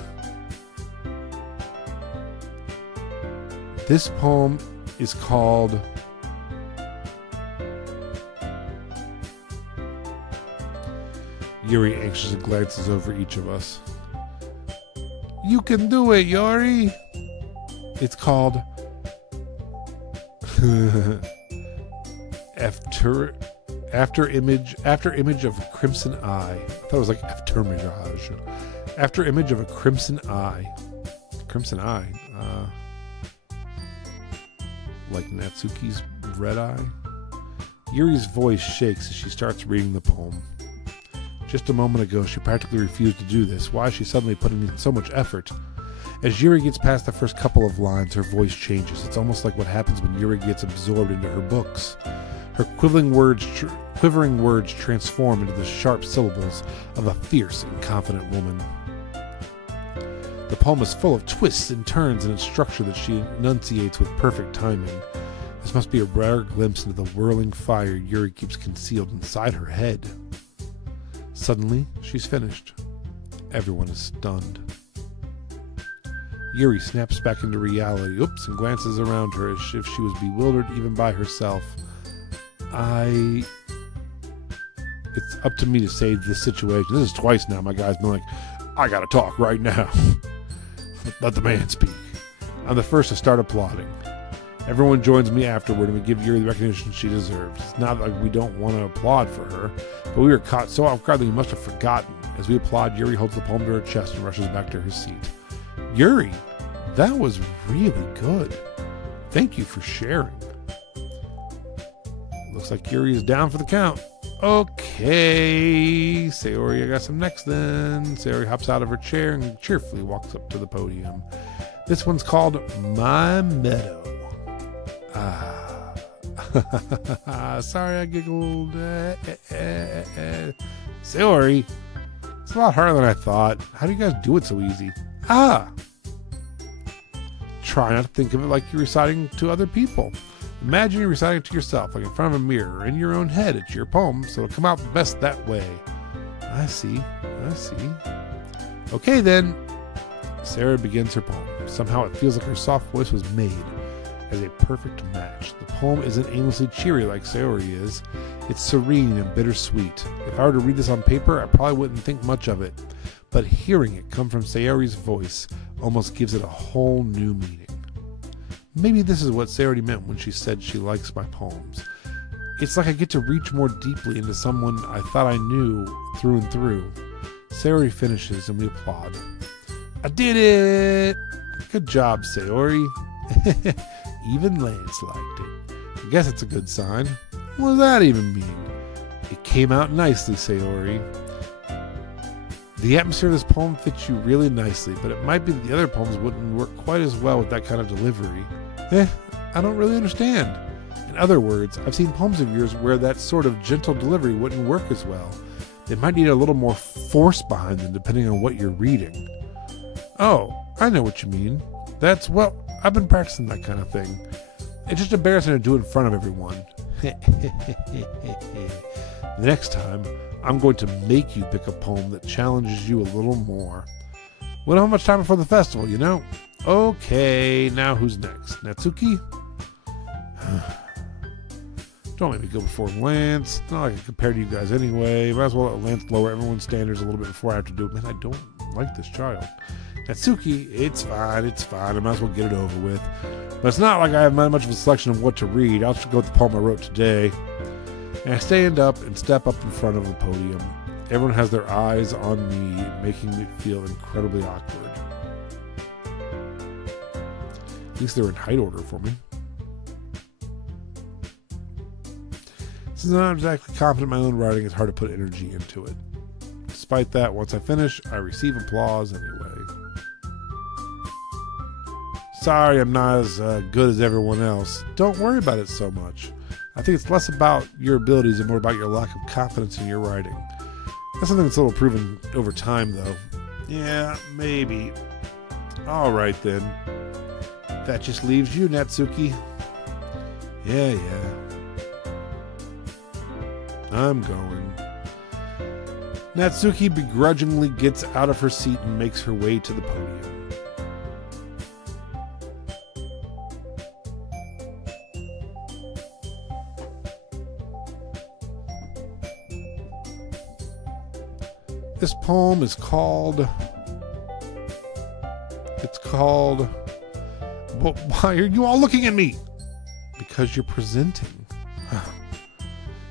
This poem is called Yuri anxiously glances over each of us. You can do it, Yuri. It's called After image of a crimson eye. I thought it was like aftermirage. After image of a crimson eye. Crimson eye. Like Natsuki's red eye. Yuri's voice shakes as she starts reading the poem. Just a moment ago, she practically refused to do this. Why is she suddenly putting in so much effort? As Yuri gets past the first couple of lines, her voice changes. It's almost like what happens when Yuri gets absorbed into her books. Her quivering words transform into the sharp syllables of a fierce and confident woman. The poem is full of twists and turns in its structure that she enunciates with perfect timing. This must be a rare glimpse into the whirling fire Yuri keeps concealed inside her head. Suddenly, she's finished. Everyone is stunned. Yuri snaps back into reality, and glances around her as if she was bewildered even by herself. It's up to me to save this situation. This is twice now my guy's been like, I gotta talk right now. Let the man speak. I'm the first to start applauding. Everyone joins me afterward and we give Yuri the recognition she deserves. It's not like we don't want to applaud for her, but we were caught so off guard that we must have forgotten. As we applaud, Yuri holds the poem to her chest and rushes back to her seat. Yuri, that was really good. Thank you for sharing. Looks like Yuri is down for the count. Okay, Sayori, I got some next then. Sayori hops out of her chair and cheerfully walks up to the podium. This one's called My Meadow. Sorry I giggled. Sayori, it's a lot harder than I thought. How do you guys do it so easy? Try not to think of it like you're reciting to other people. Imagine you're reciting it to yourself, like in front of a mirror, or in your own head. It's your poem, so it'll come out best that way. I see. Okay then. Sarah begins her poem. Somehow it feels like her soft voice was made as a perfect match. The poem isn't aimlessly cheery like Sayori is. It's serene and bittersweet. If I were to read this on paper, I probably wouldn't think much of it. But hearing it come from Sayori's voice almost gives it a whole new meaning. Maybe this is what Sayori meant when she said she likes my poems. It's like I get to reach more deeply into someone I thought I knew through and through. Sayori finishes and we applaud. I did it! Good job, Sayori. Even Lance liked it. I guess it's a good sign. What does that even mean? It came out nicely, Sayori. The atmosphere of this poem fits you really nicely, but it might be that the other poems wouldn't work quite as well with that kind of delivery. I don't really understand. In other words, I've seen poems of yours where that sort of gentle delivery wouldn't work as well. They might need a little more force behind them depending on what you're reading. Oh, I know what you mean. I've been practicing that kind of thing. It's just embarrassing to do it in front of everyone. The next time, I'm going to make you pick a poem that challenges you a little more. We don't have much time before the festival, you know? Okay, now who's next? Natsuki? Don't make me go before Lance. It's not like I compare to you guys anyway. Might as well let Lance lower everyone's standards a little bit before I have to do it. Man, I don't like this child. Natsuki, it's fine. I might as well get it over with. But it's not like I have much of a selection of what to read. I'll just go with the poem I wrote today. And I stand up and step up in front of the podium. Everyone has their eyes on me, making me feel incredibly awkward. At least they're in height order for me. Since I'm not exactly confident in my own writing, it's hard to put energy into it. Despite that, once I finish, I receive applause anyway. Sorry I'm not as good as everyone else. Don't worry about it so much. I think it's less about your abilities and more about your lack of confidence in your writing. That's something that's a little proven over time, though. Yeah, maybe. Alright then. That just leaves you, Natsuki. Yeah. I'm going. Natsuki begrudgingly gets out of her seat and makes her way to the podium. This poem is called... Why are you all looking at me? Because you're presenting.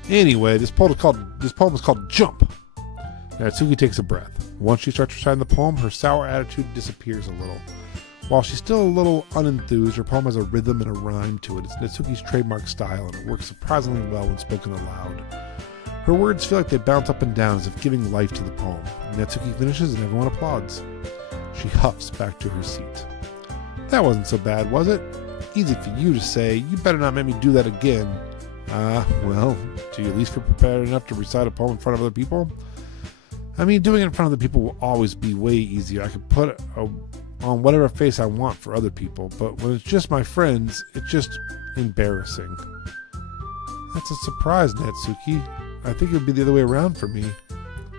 Anyway, this poem is called Jump. Natsuki takes a breath. Once she starts reciting the poem, her sour attitude disappears a little. While she's still a little unenthused, her poem has a rhythm and a rhyme to it. It's Natsuki's trademark style, and it works surprisingly well when spoken aloud. Her words feel like they bounce up and down as if giving life to the poem. Natsuki finishes and everyone applauds. She huffs back to her seat. That wasn't so bad, was it? Easy for you to say. You better not make me do that again. Well, do you at least feel prepared enough to recite a poem in front of other people? I mean, doing it in front of other people will always be way easier. I could put on whatever face I want for other people, but when it's just my friends, it's just embarrassing. That's a surprise, Natsuki. I think it would be the other way around for me.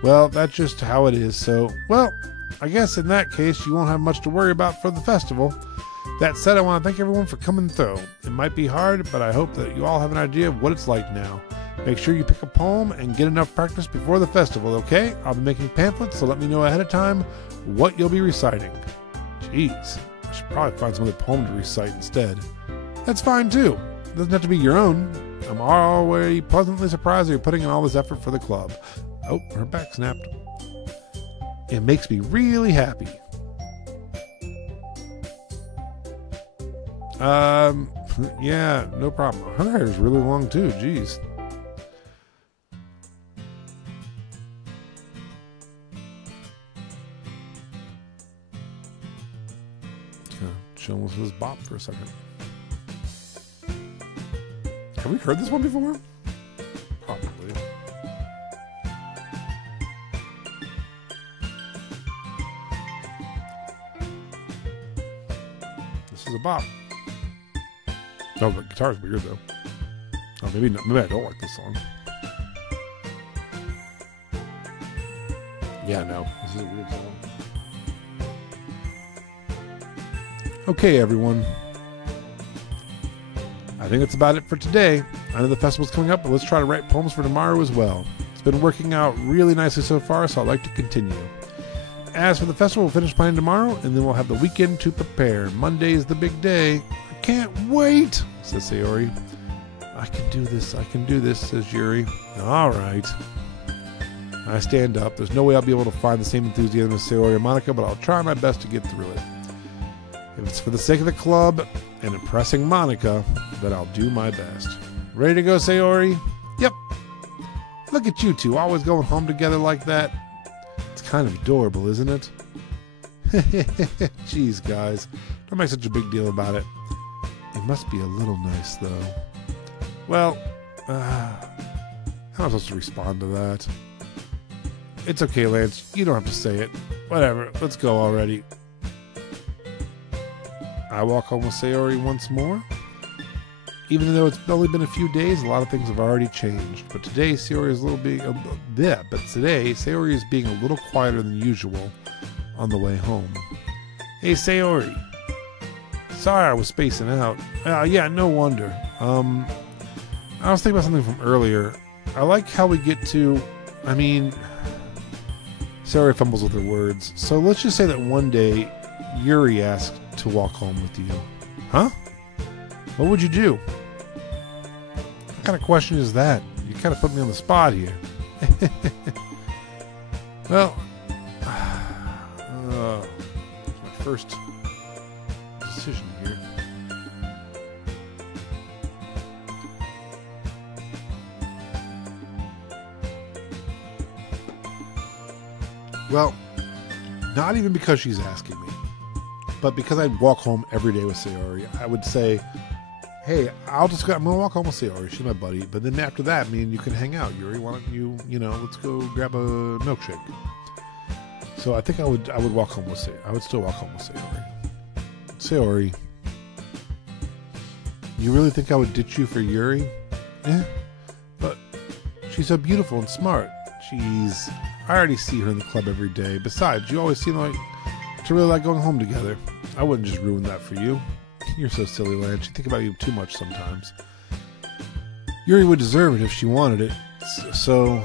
Well, that's just how it is, so, well, I guess in that case, you won't have much to worry about for the festival. That said, I want to thank everyone for coming through. It might be hard, but I hope that you all have an idea of what it's like now. Make sure you pick a poem and get enough practice before the festival, okay? I'll be making pamphlets, so let me know ahead of time what you'll be reciting. Jeez, I should probably find some other poem to recite instead. That's fine too. It doesn't have to be your own. I'm already pleasantly surprised that you're putting in all this effort for the club. Oh, her back snapped. It makes me really happy. Yeah, no problem. Her hair is really long too, jeez. Chilling with this bop for a second. Have we heard this one before? Probably. This is a bop. No, the guitar's weird though. Oh, maybe not. Maybe I don't like this song. Yeah, no, this is a weird song. Okay, everyone. I think that's about it for today. I know the festival's coming up, but let's try to write poems for tomorrow as well. It's been working out really nicely so far, so I'd like to continue. As for the festival, we'll finish planning tomorrow, and then we'll have the weekend to prepare. Monday's the big day. I can't wait, says Sayori. I can do this, says Yuri. All right. I stand up. There's no way I'll be able to find the same enthusiasm as Sayori and Monica, but I'll try my best to get through it. If it's for the sake of the club and impressing Monica, then I'll do my best. Ready to go, Sayori? Yep. Look at you two, always going home together like that. It's kind of adorable, isn't it? Jeez, guys. Don't make such a big deal about it. It must be a little nice, though. Well, how am I supposed to respond to that? It's okay, Lance. You don't have to say it. Whatever. Let's go already. I walk home with Sayori once more. Even though it's only been a few days, a lot of things have already changed. But today, Sayori is being a little quieter than usual on the way home. Hey, Sayori. Sorry I was spacing out. Yeah, no wonder. I was thinking about something from earlier. I like how we get to... Sayori fumbles with her words. So let's just say that one day, Yuri asked to walk home with you. Huh? What would you do? What kind of question is that? You kind of put me on the spot here. Well, it's my first decision here. Well, not even because she's asking me, but because I walk home every day with Sayori, I would say, hey, I'm going to walk home with Sayori. She's my buddy. But then after that, me and you can hang out. Yuri, why don't you, let's go grab a milkshake. So I think I would walk home with Sayori. I would still walk home with Sayori. Sayori, you really think I would ditch you for Yuri? Yeah, but she's so beautiful and smart. She's, I already see her in the club every day. Besides, you always seem to really like going home together. I wouldn't just ruin that for you. You're so silly, Lance. You think about you too much sometimes. Yuri would deserve it if she wanted it. So,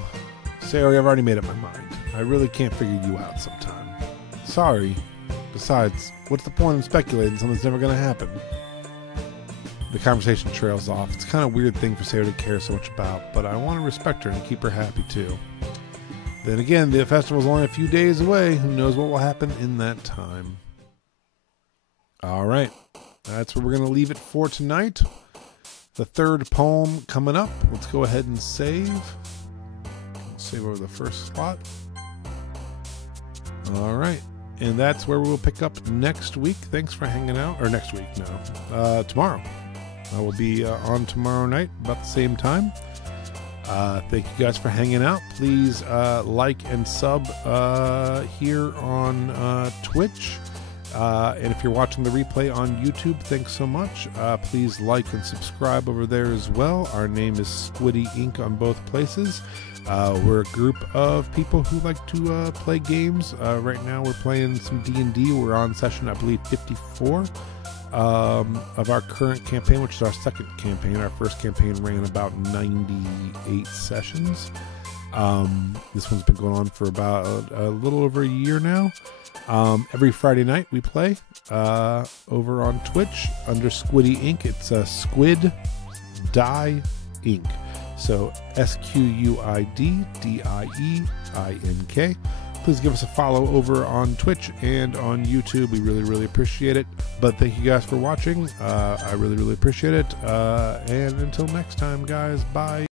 Sayori, I've already made up my mind. I really can't figure you out sometime. Sorry. Besides, what's the point in speculating something's never going to happen? The conversation trails off. It's kind of a weird thing for Sayori to care so much about, but I want to respect her and keep her happy too. Then again, the festival's only a few days away. Who knows what will happen in that time? Alright, that's where we're going to leave it for tonight. The third poem coming up. Let's go ahead and save. Save over the first slot. Alright, and that's where we'll pick up next week. Thanks for hanging out. Or next week, no. Tomorrow. I will be on tomorrow night about the same time. Thank you guys for hanging out. Please like and sub here on Twitch. And if you're watching the replay on YouTube, thanks so much. Please like and subscribe over there as well. Our name is Squiddy Inc. on both places. We're a group of people who like to play games. Right now we're playing some D&D. We're on session, I believe, 54 of our current campaign, which is our second campaign. Our first campaign ran about 98 sessions. This one's been going on for about a little over a year now. Every Friday night we play over on Twitch under Squiddy Inc. It's Squid Die Inc. So SQUIDDIEINK. Please give us a follow over on Twitch and on YouTube. We really, really appreciate it. But thank you guys for watching. I really, really appreciate it. And until next time, guys, bye.